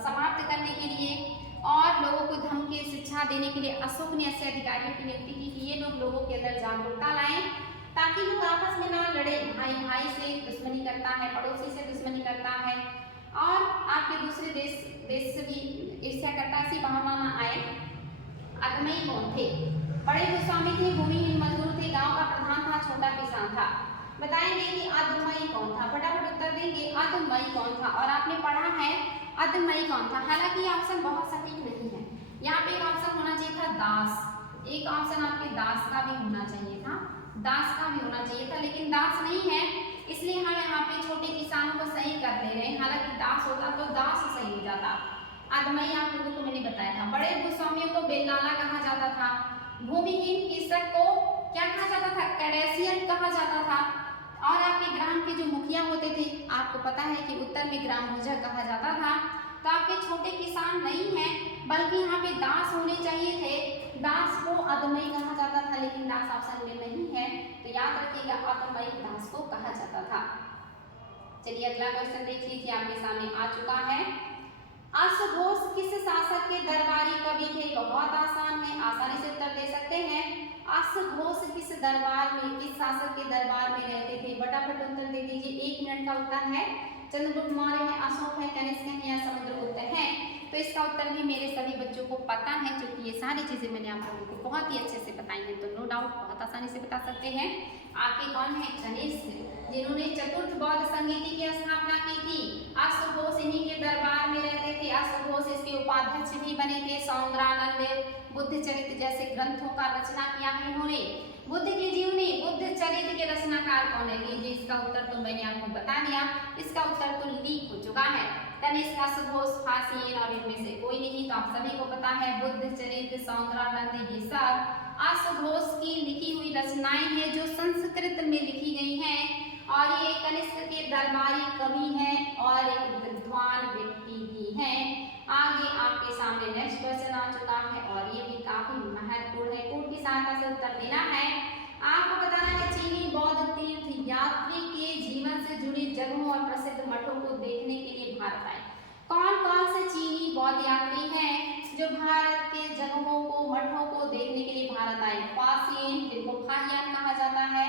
समाप्त करने के लिए और लोगों को धर्म की शिक्षा देने के लिए अशोक ने ऐसे अधिकारियों की नियुक्ति की कि ये लोग लोगों के अंदर जागरूकता लाएं ताकि लोग आपस में ना लड़े। भाई भाई से दुश्मनी करता है, पड़ोसी से दुश्मनी करता है और आपके दूसरे देश से भी ईर्ष्या करता है, ऐसी भावना ना आए। अदमई कौन थे? बड़े गोस्वामी थे, भूमिहीन मजदूर थे, गांव का प्रधान था, छोटा किसान था। बताएंगे कि अदमई कौन था, फटाफट उत्तर देंगे। अदमई कौन था? और आपने पढ़ा है अदमई कौन था। हालांकि ये ऑप्शन बहुत सटीक नहीं है, यहाँ पे एक ऑप्शन होना चाहिए था दास, एक ऑप्शन आपके दास का भी होना चाहिए था, दास का भी होना चाहिए था, लेकिन दास नहीं है, इसलिए हम यहाँ पे छोटे किसानों को सही कर दे रहे हैं। हालांकि दास होता तो दास सही हो जाता। अदमई आप लोगों को मैंने बताया था। बड़े गोस्वामियों को बेलाला कहा जाता था, भूमिहीन कृषक को क्या कहा जाता था? कैडेसियन कहा जाता था। और आपके ग्राम के जो मुखिया होते थे, आपको पता है कि उत्तर में ग्राम मुजर कहा जाता था। तो आपके छोटे किसान नहीं हैं, बल्कि यहाँ पे दास होने चाहिए थे, दास को अदमई कहा जाता था, लेकिन दास ऑप्शन में नहीं है, तो याद रखिएगा अदमई दास को कहा जाता था। चलिए अगला क्वेश्चन देख लीजिए, आपके सामने आ चुका है। अश्वघोष किस शासक के दरबारी कवि थे? बहुत आसान है, आसानी से उत्तर दे सकते हैं। अश्वघोष किस दरबार में, किस शासक के दरबार में रहते थे? फटाफट उत्तर दे दीजिए, 1 मिनट का उत्तर है। चंद्रगुप्त मौर्य है, अशोक है, कनिष्क है या समुद्रगुप्त है? तो इसका उत्तर भी मेरे सभी बच्चों को पता है, क्योंकि ये सारी चीजें मैंने आप लोगों को बहुत ही अच्छे से बताई हैं, तो नो डाउट बहुत आसानी से बता सकते हैं। आपके कौन है? कनिष्क, जिन्होंने चतुर्थ बौद्ध संगीति की स्थापना की थी। अश्वघोष इन्हीं के दरबार में रहते थे। अश्वघोष इसके उपाध्यक्ष भी बने थे। सौंदरानंद, बुद्ध चरित्र जैसे ग्रंथों का रचना किया है इन्होंने। बुद्ध की जीवनी, बुद्ध चरित्र के रचनाकार कौन है? लीजिए इसका उत्तर तो मैंने आपको बता दिया, इसका उत्तर तो लीक हो चुका है। कनिष्क, अश्वघोष, फासियन और इनमें से कोई नहीं, तो आप सभी को पता है बुद्ध चरित्र, सौंदर्यानंद, ये सब अश्वघोष की लिखी हुई रचनाएं हैं जो संस्कृत में लिखी गई हैं। और ये कनिष्क के दरबारी कवि हैं और एक विद्वान व्यक्ति भी हैं। आगे आपके सामने नेक्स्ट क्वेश्चन आ चुका है और ये भी काफी महत्वपूर्ण है, कोड की सहायता से उत्तर देना है। आपको बताना है चीनी बौद्ध तीर्थ यात्री के जीवन से जुड़ी जगहों और प्रसिद्ध मठों को देखने के लिए भारत आए। कौन कौन से चीनी बौद्ध यात्री हैं जो भारत के जगहों को, मठों को देखने के लिए भारत आए? फासिन, जिनको फाहियान कहा जाता है,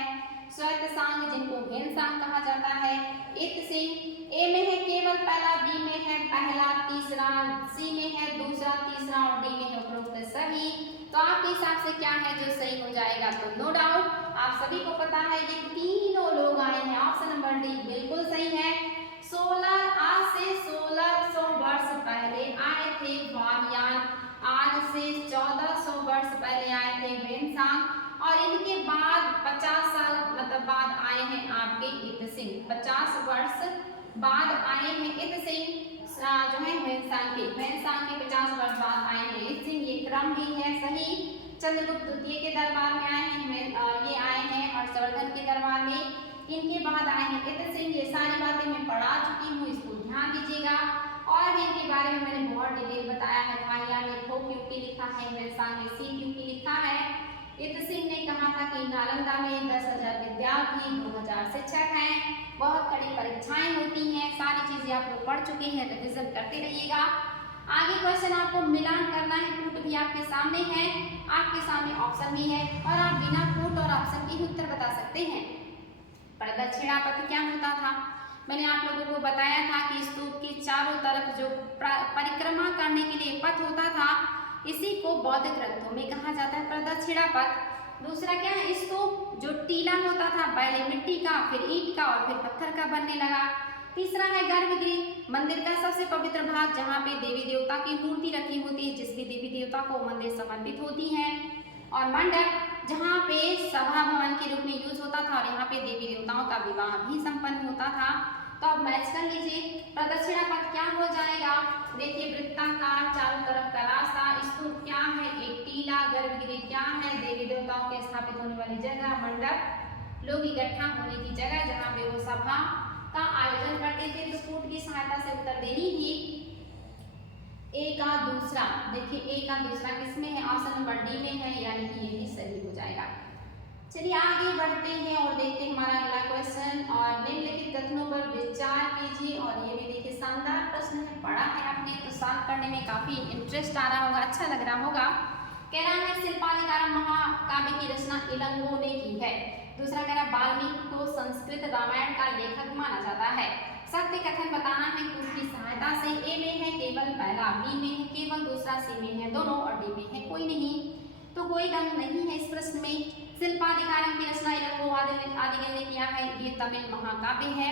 श्वेतसांग, जिनको घेनसांग कहा जाता है, इतसिंह। ए में है केवल पहला, बी में है पहला, तीसरा, सी में है दूसरा, तीसरा और डी में है उपरोक्त सभी। तो आपके हिसाब से क्या है जो सही हो जाएगा? तो नो डाउट आप सभी को पता है ये तीनों लोग आए हैं, ऑप्शन नंबर डी बिल्कुल सही है। 16 आज से 1600 वर्ष पहले आए थे फाहियान, आज से 1400 वर्ष पहले आए थे घेनसांग और इनके बाद 50 साल मतलब बाद आए हैं आपके इतसिंह। 50 वर्ष बाद आए हैं इतसिंह जो है घेनसांग के 50 वर्ष बाद आए हैं इतसिंह। ये क्रम भी है सही। चंद्रगुप्त द्वितीय के दरबार में आए हैं, ये आए हैं हर्षवर्धन के दरबार में, इनके बाद आए हैं इतसिंह। ये सारी बातें मैं पढ़ा चुकी हूँ, इसको ध्यान दीजिएगा। और भी इनके बारे में मैंने बहुत डिटेल बताया है। फाहियान ने खो क्यों की लिखा है, घेनसांग ने सी क्यों की लिखा है। इतसिंह ने कहा था कि नालंदा में 10,000 विद्यार्थी, 2000 शिक्षक हैं, बहुत कड़ी परीक्षाएं होती हैं। सारी चीजें आप लोग पढ़ चुके हैं, रिविजन करते रहिएगा। आगे क्वेश्चन आपको मिलान करना है, कूट भी आपके सामने है, आपके सामने ऑप्शन भी है और आप बिना कूट और ऑप्शन के ही उत्तर बता सकते हैं। प्रदक्षिणापथ क्या होता था? मैंने आप लोगों को बताया था कि स्तूप के चारों तरफ जो परिक्रमा करने के लिए पथ होता था, इसी को बौद्ध ग्रंथों में कहा जाता है प्रदक्षिणापथ। दूसरा क्या है? स्तूप जो टीला होता था, पहले मिट्टी का, फिर ईंट का और फिर पत्थर का बनने लगा। तीसरा है गर्भगृह, मंदिर का सबसे पवित्र भाग जहाँ पे देवी देवता की मूर्ति रखी होती है, जिस भी देवी देवता को मंदिर समर्पित होती है। और मंडप जहाँ पे सभा भवन के रूप में यूज होता था और यहाँ पे देवी देवताओं का विवाह भी संपन्न होता था। तो अब मैच कर लीजिए, प्रदक्षिणापथ क्या हो जाएगा? देखिए वृत्ताकार, चारों तरफ का रास्ता। स्तूप क्या है? एक टीला। गर्भगृह क्या है? देवी देवताओं के स्थापित होने वाली जगह। मंडप लोग इकट्ठा होने की जगह जहाँ पे वो सभा का आयोजन करते थे। तो कूट की सहायता से उत्तर देनी थी। ए का दूसरा, देखिए ए का दूसरा किसमें है? ऑप्शन नंबर डी में है, यानी कि ये भी सही हो जाएगा। चलिए आगे बढ़ते हैं और देखते हैं हमारा अगला क्वेश्चन। और निम्नलिखित कथनों पर विचार कीजिए। और ये भी देखिए शानदार प्रश्न है, पढ़ा है आपने तो सॉल्व करने में काफी इंटरेस्ट आ रहा होगा, अच्छा लग रहा होगा। कह रहा है शिल्पाधिकारम महाकाव्य की रचना इलंगो ने की है। दूसरा कह रहा है वाल्मीकि को संस्कृत रामायण का लेखक माना जाता है। सत्य कथन बताना है कूट की सहायता से। ए में है केवल पहला, बी में है केवल दूसरा, सी में है दोनों और डी में है कोई नहीं। तो कोई दम नहीं है इस प्रश्न में। शिल्पाधिकारम की रचना इलंगो आदिगन ने किया है, ये तमिल महाकाव्य है।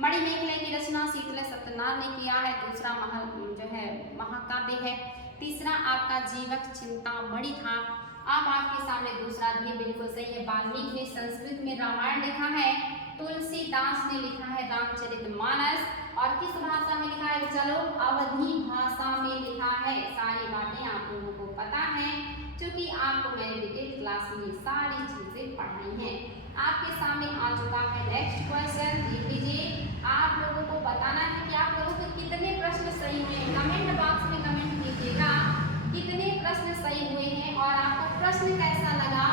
मणिमेखला की रचना शीतल सत्यनारायण ने किया है, दूसरा जो है महाकाव्य है। तीसरा आपका जीवक चिंतामणि था। अब आपके सामने दूसरा भी बिल्कुल सही है। वाल्मीकि ने संस्कृत में रामायण लिखा है, तुलसीदास ने लिखा है रामचरितमानस। और किस भाषा में लिखा है? चलो अवधी भाषा में लिखा है। सारी बातें आप लोगों को पता है क्योंकि आपको मैंने डिटेल क्लास में सारी चीजें पढ़ाई हैं। आपके सामने आ चुका है नेक्स्ट क्वेश्चन, देख लीजिए। आप लोगों को बताना है कि आप लोगों के कितने प्रश्न सही हुए हैं। कमेंट बॉक्स में कमेंट कीजिएगा कितने प्रश्न सही हुए हैं और आपको प्रश्न कैसा लगा।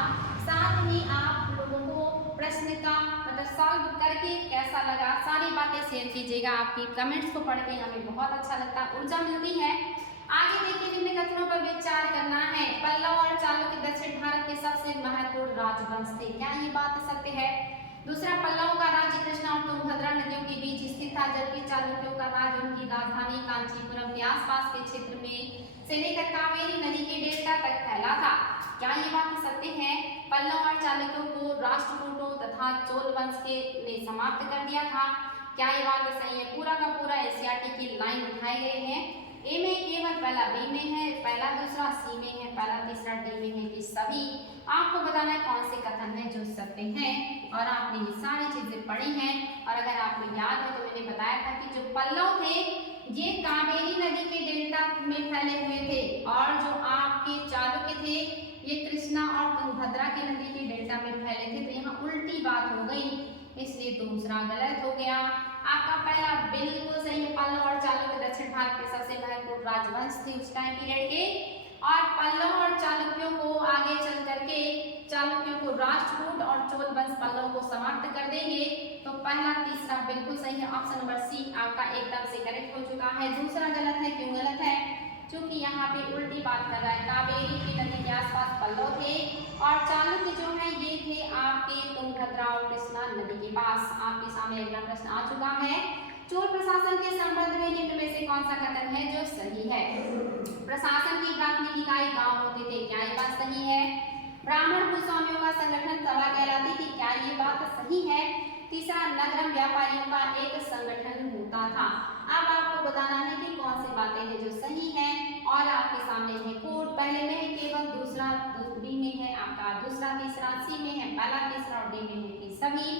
साथ ही आप लोगों को प्रश्न का मतलब सॉल्व करके कैसा लगा, सारी बातें शेयर कीजिएगा। आपकी कमेंट्स को पढ़ के हमें बहुत अच्छा लगता है, ऊर्जा मिलती है। आगे देखिए निम्न कथनों पर विचार करना है। पल्लव और चालुक्य दक्षिण भारत के सबसे महत्वपूर्ण राजवंश थे। क्या ये बात सत्य है? दूसरा, पल्लव का राज्य कृष्णा और तुंगभद्रा नदियों के बीच स्थित था, जबकि चालुक्यों का राज्य उनकी राजधानी कांचीपुरम के आसपास के क्षेत्र में से लेकर कावेरी नदी के डेल्टा तक फैला था। क्या ये बात सत्य है? पल्लव और चालुक्यों को राष्ट्रकूटों तथा चोल वंश के ने समाप्त कर दिया था। क्या ये बात सही है? पूरा का पूरा एशियाटिक की लाइन उठाए गए हैं ए में केवल पहला, बी में है पहला दूसरा, सी में है पहला तीसरा, डी में है कि सभी। आपको बताना है कौन से कथन हैं जो सत्य हैं और आपने ये सारी चीजें पढ़ी हैं। और अगर आपको याद है तो मैंने बताया था कि जो पल्लव थे ये कावेरी नदी के डेल्टा में फैले हुए थे और जो आपके चालुक्य थे ये कृष्णा और तुंगभद्रा की नदी के डेल्टा में फैले थे। तो यहाँ उल्टी बात हो गई, इसलिए दूसरा गलत हो गया। आपका पहला बिल्कुल सही है। पल्लव और चालुक्य दक्षिण भारत के सबसे महत्वपूर्ण राजवंश थे उस टाइम पीरियड के, और पल्लव और चालुक्यों को आगे चल करके चालुक्यों को राष्ट्रकूट और चोल वंश पल्लव को समाप्त कर देंगे। तो पहला तीसरा बिल्कुल सही है। ऑप्शन नंबर सी आपका एकदम से करेक्ट हो चुका है। दूसरा गलत है। क्यों गलत है? क्योंकि यहाँ पे उल्टी बात कर रहा है। कावेरी की नदी के आसपास पल्लव थे और चालुक्य जो है ये थे आपके तुंगभद्रा और कृष्णा नदी के पास। आपके सामने अगला प्रश्न आ चुका है। चोल प्रशासन के संबंध में निम्न में से कौन सा कथन है जो सही है? प्रशासन की प्राथमिक इकाई गांव होते थे, क्या ये बात सही है? ब्राह्मण भूस्वामियों का संगठन सभा कहलाती थी, क्या ये बात सही है? तीसरा, नगरम व्यापारियों का एक संगठन होता था। अब आपको बताना है कि कौन सी बातें हैं जो सही हैं और आपके सामने है कोड। पहले में है केवल, दूसरा बी में है आपका दूसरा तीसरा, सी में है पहला तीसरा और डी में है कि सभी।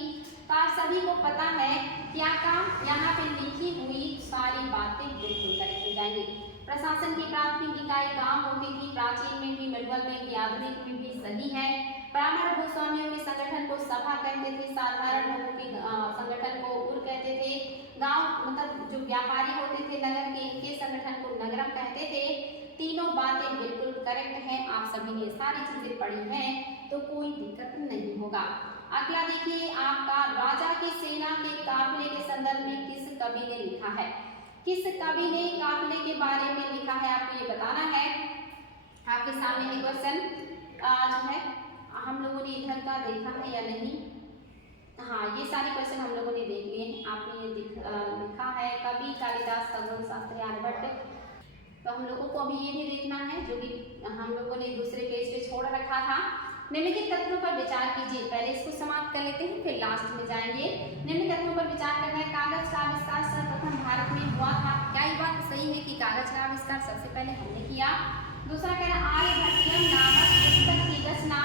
तो आप सभी को पता है क्या काम यहाँ पे लिखी हुई सारी बातें बिल्कुल करेक्ट हो जाएंगी। प्रशासन की प्राथमिक इकाई गांव होती थी, प्राचीन में भी, मेडवल में भी, आधुनिक में भी सही है। ब्राह्मण भूस्वामियों के संगठन को सभा कहते थे, साधारण लोगों के संगठन को उर कहते थे। गांव मतलब जो व्यापारी होते थे नगर के, इनके संगठन को नगरम कहते थे। तीनों बातें बिल्कुल करेक्ट हैं। आप सभी ने सारी चीजें पढ़ी हैं तो कोई दिक्कत नहीं होगा। अगला देखिए आपका, राजा की सेना के काफिले के संदर्भ में किस कवि ने लिखा है? किस कवि ने काफिले के बारे में लिखा है आपको ये बताना है। आपके सामने ये क्वेश्चन जो है हम लोगों ने इधर का देखा है या नहीं? हाँ, ये सारे क्वेश्चन हम लोगों ने देख लिए हैं। आपने ये लिखा है कवि कालिदास, खगोल शास्त्री, आर्यभट्ट। तो हम लोगों को अभी ये भी देखना है जो कि हम लोगों ने दूसरे पेज पे छोड़ रखा था। निम्नलिखित तथ्यों पर विचार कीजिए। पहले इसको समाप्त कर लेते हैं फिर लास्ट में जाएंगे। निम्न तथ्यों पर विचार करना है। कागज का आविष्कार सर्वप्रथम भारत में हुआ था, क्या ये बात सही है कि कागज का आविष्कार सबसे पहले हमने किया? दूसरा कह रहा है आर्यभट्टियम नामक पुस्तक की रचना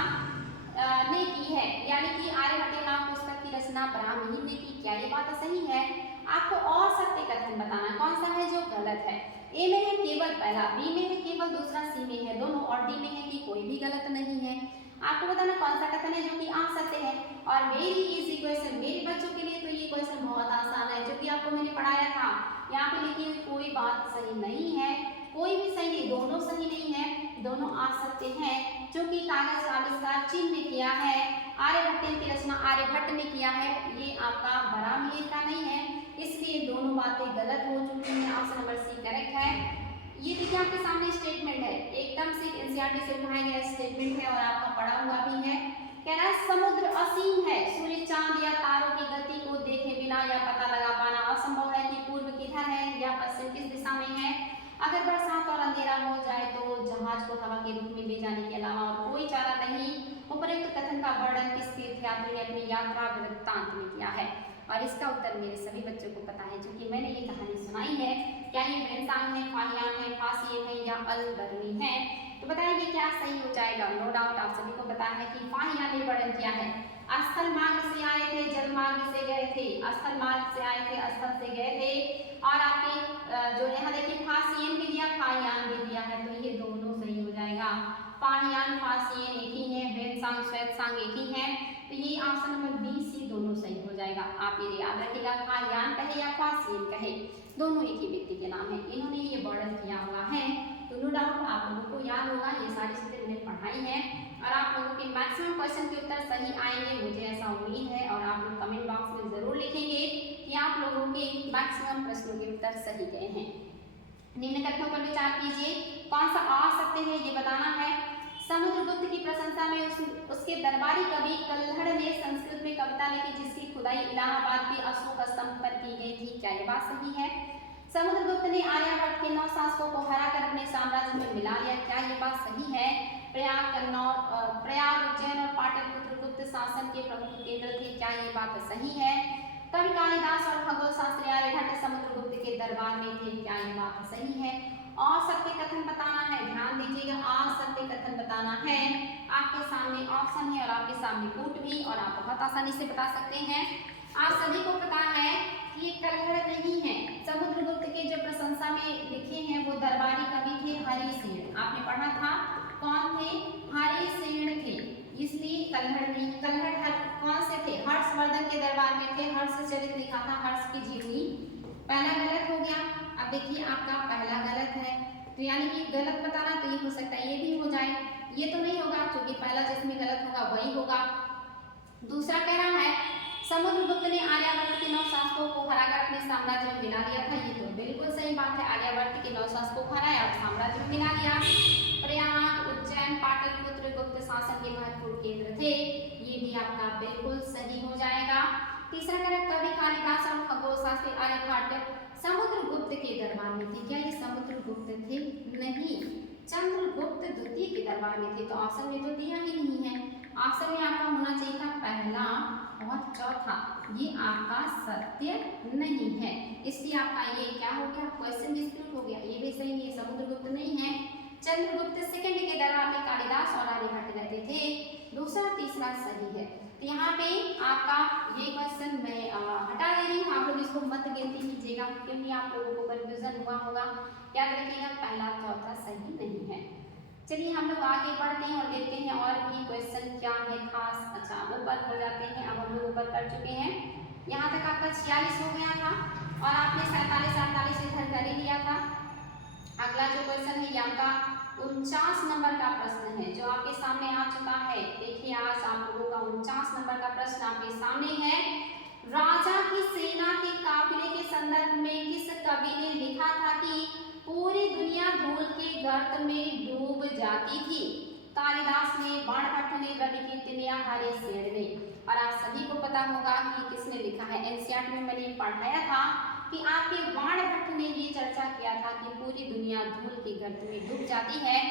ने की है, यानी कि आर्यभट्टियम नामक पुस्तक की रचना ब्राह्मणी ने की, क्या ये बात सही है? आपको और सत्य कथन बताना है कौन सा है जो गलत है। ए में है केवल पहला, बी में है केवल दूसरा, सी में है दोनों और डी में है कि कोई भी गलत नहीं है। आपको बताना कौन सा कथन है जो कि सत्य है। और वेरी इजी क्वेश्चन, मेरे बच्चों के लिए तो ये क्वेश्चन बहुत आसान है जो कि आपको मैंने पढ़ाया था। यहाँ पे लिखी हुई कोई बात सही नहीं है, कोई भी सही नहीं, दोनों सही नहीं है, दोनों असत्य हैं। जो कि कागज का आविष्कार चीन ने किया है, आर्यभट्ट की रचना आर्यभट्ट ने किया है, ये आपका ब्राह्मणी का नहीं है, इसलिए दोनों बातें गलत हो चुकी हैं। ऑप्शन नंबर सी करेक्ट है। ये देखिए आपके सामने स्टेटमेंट है, एकदम से एनसीईआरटी से उठाया गया स्टेटमेंट है और आपका पढ़ा हुआ भी है। कह रहा है समुद्र असीम है, सूर्य चांद या तारों की गति को देखे बिना यह पता लगा पाना असंभव है कि पूर्व किधर है या पश्चिम किस दिशा में है। अगर बरसात और अंधेरा हो जाए तो जहाज को हवा के रूप में ले जाने के अलावा और कोई चारा नहीं। उपरोक्त कथन का वर्णन किस तीर्थयात्री ने अपनी यात्रा वृत्तांत में किया है? और इसका उत्तर मेरे सभी बच्चों को पता है क्योंकि मैंने ये कहानी सुनाई है। क्या ये वृत्तांत है, फाहियान है, फासियन है या अल-बरनी है? तो बताइए क्या सही हो जाएगा। नो डाउट आप सभी को पता है कि फाहियान ने वर्णन किया है। स्थल मार्ग से आए थे, जल मार्ग से गए थे, स्थल मार्ग से आए थे, स्थल से गए थे। और आपके जो यहाँ देखिए फासियन भी दिया, फाहियान भी दिया है, तो ये दोनों सही हो जाएगा। फाहियान फासियन एक ही है, वेदसांग श्वेतसांग एक ही है, तो ये ऑप्शन नंबर बी सी दोनों सही हो जाएगा। आप ये याद रखिएगा, फाहियान कहे या फासियन कहे दोनों एक ही व्यक्ति के नाम है, इन्होंने ये वर्णन किया हुआ है। तो नो डाउट आप लोगों को याद होगा, ये सारी चीजें मैंने पढ़ाई है और आप लोगों के मैक्सिमम क्वेश्चन के उत्तर सही आएंगे, मुझे ऐसा उम्मीद है। और आप लोग कमेंट बॉक्स में जरूर लिखेंगे कि आप लोगों के मैक्सिमम प्रश्नों के उत्तर सही गए हैं। निम्न तथ्यों पर विचार कीजिए, कौन सा आ सकते हैं ये बताना है। समुद्रगुप्त की प्रशंसा में उसके दरबारी कवि कल्हड़ ने संस्कृत में कविता लिखी जिसकी खुदाई इलाहाबाद के अशोक स्तंभ पर की गई थी, क्या ये बात सही है? समुद्रगुप्त ने आर्यभट्ट के 9 शासकों को हराकर अपने साम्राज्य में मिला लिया, क्या ये बात सही है? प्रयाग, कन्नौज, प्रयाग, उज्जैन और पाटलिपुत्र गुप्त शासन के प्रमुख केंद्र थे, क्या ये बात सही है? कवि कालिदास और खगोल शास्त्री आर्यभट्ट समुद्रगुप्त के दरबार में थे, क्या ये बात सही है? असत्य कथन बताना है, ध्यान दीजिएगा, असत्य कथन बताना है। आपके सामने ऑप्शन है और आपके सामने कूट भी, और आप बहुत आसानी से बता सकते हैं। आप सभी को पता है कि ये कल्हड़ नहीं है। समुद्रगुप्त के जो प्रशंसा में लिखे हैं वो दरबारी कवि थे हरिसेन। आपने पढ़ा था कौन थे? हरिसेन थे, इसलिए कल्हड़ नहीं। कल्हड़ कौन से थे? हर्षवर्धन के दरबार में थे। हर्ष चरित लिखा था, हर्ष की जीवनी। पहला गलत हो गया। अब देखिए आपका पहला गलत है, तो यानी कि गलत बताना, तो ये हो सकता है ये भी हो जाए, ये तो नहीं होगा क्योंकि पहला जिसमें गलत होगा वही होगा। दूसरा कह रहा है समुद्रगुप्त ने आर्यावर्त के 9 शासकों को हराकर अपने साम्राज्य में मिला लिया था। ये तो बिल्कुल सही बात है, आर्यावर्त के 9 शासकों को हराया और साम्राज्य में मिला लिया। प्रयाग, उज्जैन, पाटलिपुत्र गुप्त शासन के महत्वपूर्ण केंद्र थे, ये भी आपका बिल्कुल सही हो जाएगा। तीसरा कह रहा है कवि कालिदास और खगोल शास्त्री आर्यभट्ट समुद्रगुप्त के दरबार में थे। क्या ये समुद्रगुप्त थे? नहीं, चंद्रगुप्त द्वितीय के दरबार में थे। तो ऑप्शन में तो दिया ही नहीं है। ऑप्शन में आपका होना चाहिए था पहला और चौथा, ये आपका सत्य नहीं है, इसलिए आपका ये क्या हो गया? क्वेश्चन डिस्प्यूट हो गया। ये भी सही नहीं है, समुद्रगुप्त नहीं है। चंद्रगुप्त सेकंड के दरबार में कालिदास और आर्यभट्ट रहते थे। दूसरा तीसरा सही है। तो यहाँ पे आपका ये क्वेश्चन मैं हटा दे रही हूँ, आप लोग इसको मत गिनती कीजिएगा क्योंकि आप लोगों को कन्फ्यूजन हुआ होगा। याद रखिएगा पहला चौथा सही नहीं है। चलिए हम लोग आगे बढ़ते हैं और देखते हैं और भी क्वेश्चन क्या है खास। अच्छा ऊपर हो जाते हैं, अब हम लोग ऊपर कर चुके हैं। यहाँ तक आपका 46 हो गया था और आपने 47 48 इधर कर ही लिया था। अगला जो क्वेश्चन है ये आपका 49 नंबर का प्रश्न है जो आपके सामने आ चुका है। देखिए आज आप लोगों का 49 नंबर का प्रश्न आपके सामने है। राजा की सेना के काफिले के संदर्भ में किस कवि ने लिखा था कि पूरी दुनिया धूल के गर्त में डूब जाती थी? कालिदास ने, बाणभट्ट ने, रविकीर्ति ने या हरिसेन ने? और आप सभी को पता होगा कि किसने लिखा है। एनसीईआरटी में मैंने पढ़ाया था कि आपके बाणभट्ट ने ये चर्चा किया था कि पूरी दुनिया धूल के गर्त में डूब जाती है।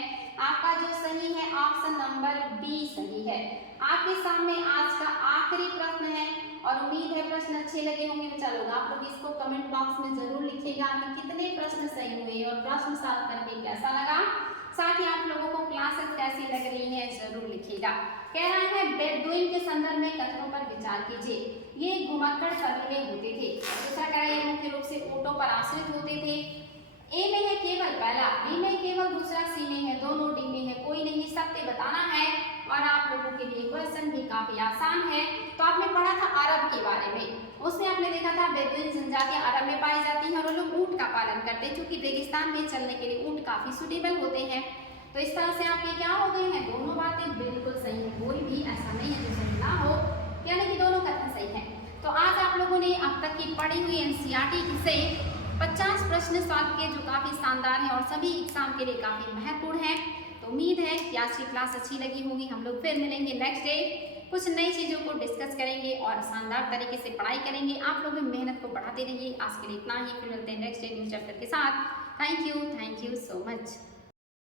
आपका जो सही है ऑप्शन नंबर बी सही है। आपके सामने आज का आखिरी प्रश्न है और उम्मीद है प्रश्न अच्छे लगे होंगे बच्चा लोग। आप लोग इसको कमेंट बॉक्स में जरूर लिखिएगा कि कितने प्रश्न सही हुए और प्रश्न सॉल्व करके कैसा लगा। साथ ही आप लोगों को क्लासेस कैसी लग रही है जरूर लिखिएगा। कह रहा है बेडूइन के संदर्भ में कथनों पर विचार कीजिए। ये घुमक्कड़ कबीले होते थे। दूसरा कह रहा है ये मुख्य रूप से ऊंटों पर आश्रित होते थे। ए में है केवल पहला, बी में केवल दूसरा, सी में है दोनों, डी में है कोई नहीं। सत्य बताना है और आप लोगों के लिए क्वेश्चन भी काफी आसान है। तो आपने पढ़ा था अरब के बारे में, उसमें आपने देखा था बेडूइन जनजातियां अरब में पाई जाती हैं और वो लोग ऊंट का पालन करते हैं क्योंकि रेगिस्तान में चलने के लिए ऊंट काफी सुटेबल होते हैं। तो इस तरह से आपके क्या हो गए हैं, दोनों बातें बिल्कुल सही है, कोई भी ऐसा नहीं है जो सही ना हो, यानी कि दोनों कथन सही है। तो आज आप लोगों ने अब तक की पढ़ी हुई एनसीईआरटी से 50 प्रश्न सॉल्व किए जो काफी शानदार हैं और सभी एग्जाम के लिए काफी महत्वपूर्ण है। तो उम्मीद है कि आज की क्लास अच्छी लगी होगी। हम लोग फिर मिलेंगे नेक्स्ट डे, कुछ नई चीज़ों को डिस्कस करेंगे और शानदार तरीके से पढ़ाई करेंगे। आप लोग भी मेहनत को बढ़ाते रहिए। आज के लिए इतना ही, फिर मिलते हैं नेक्स्ट डे न्यू चैप्टर के साथ। Thank you so much.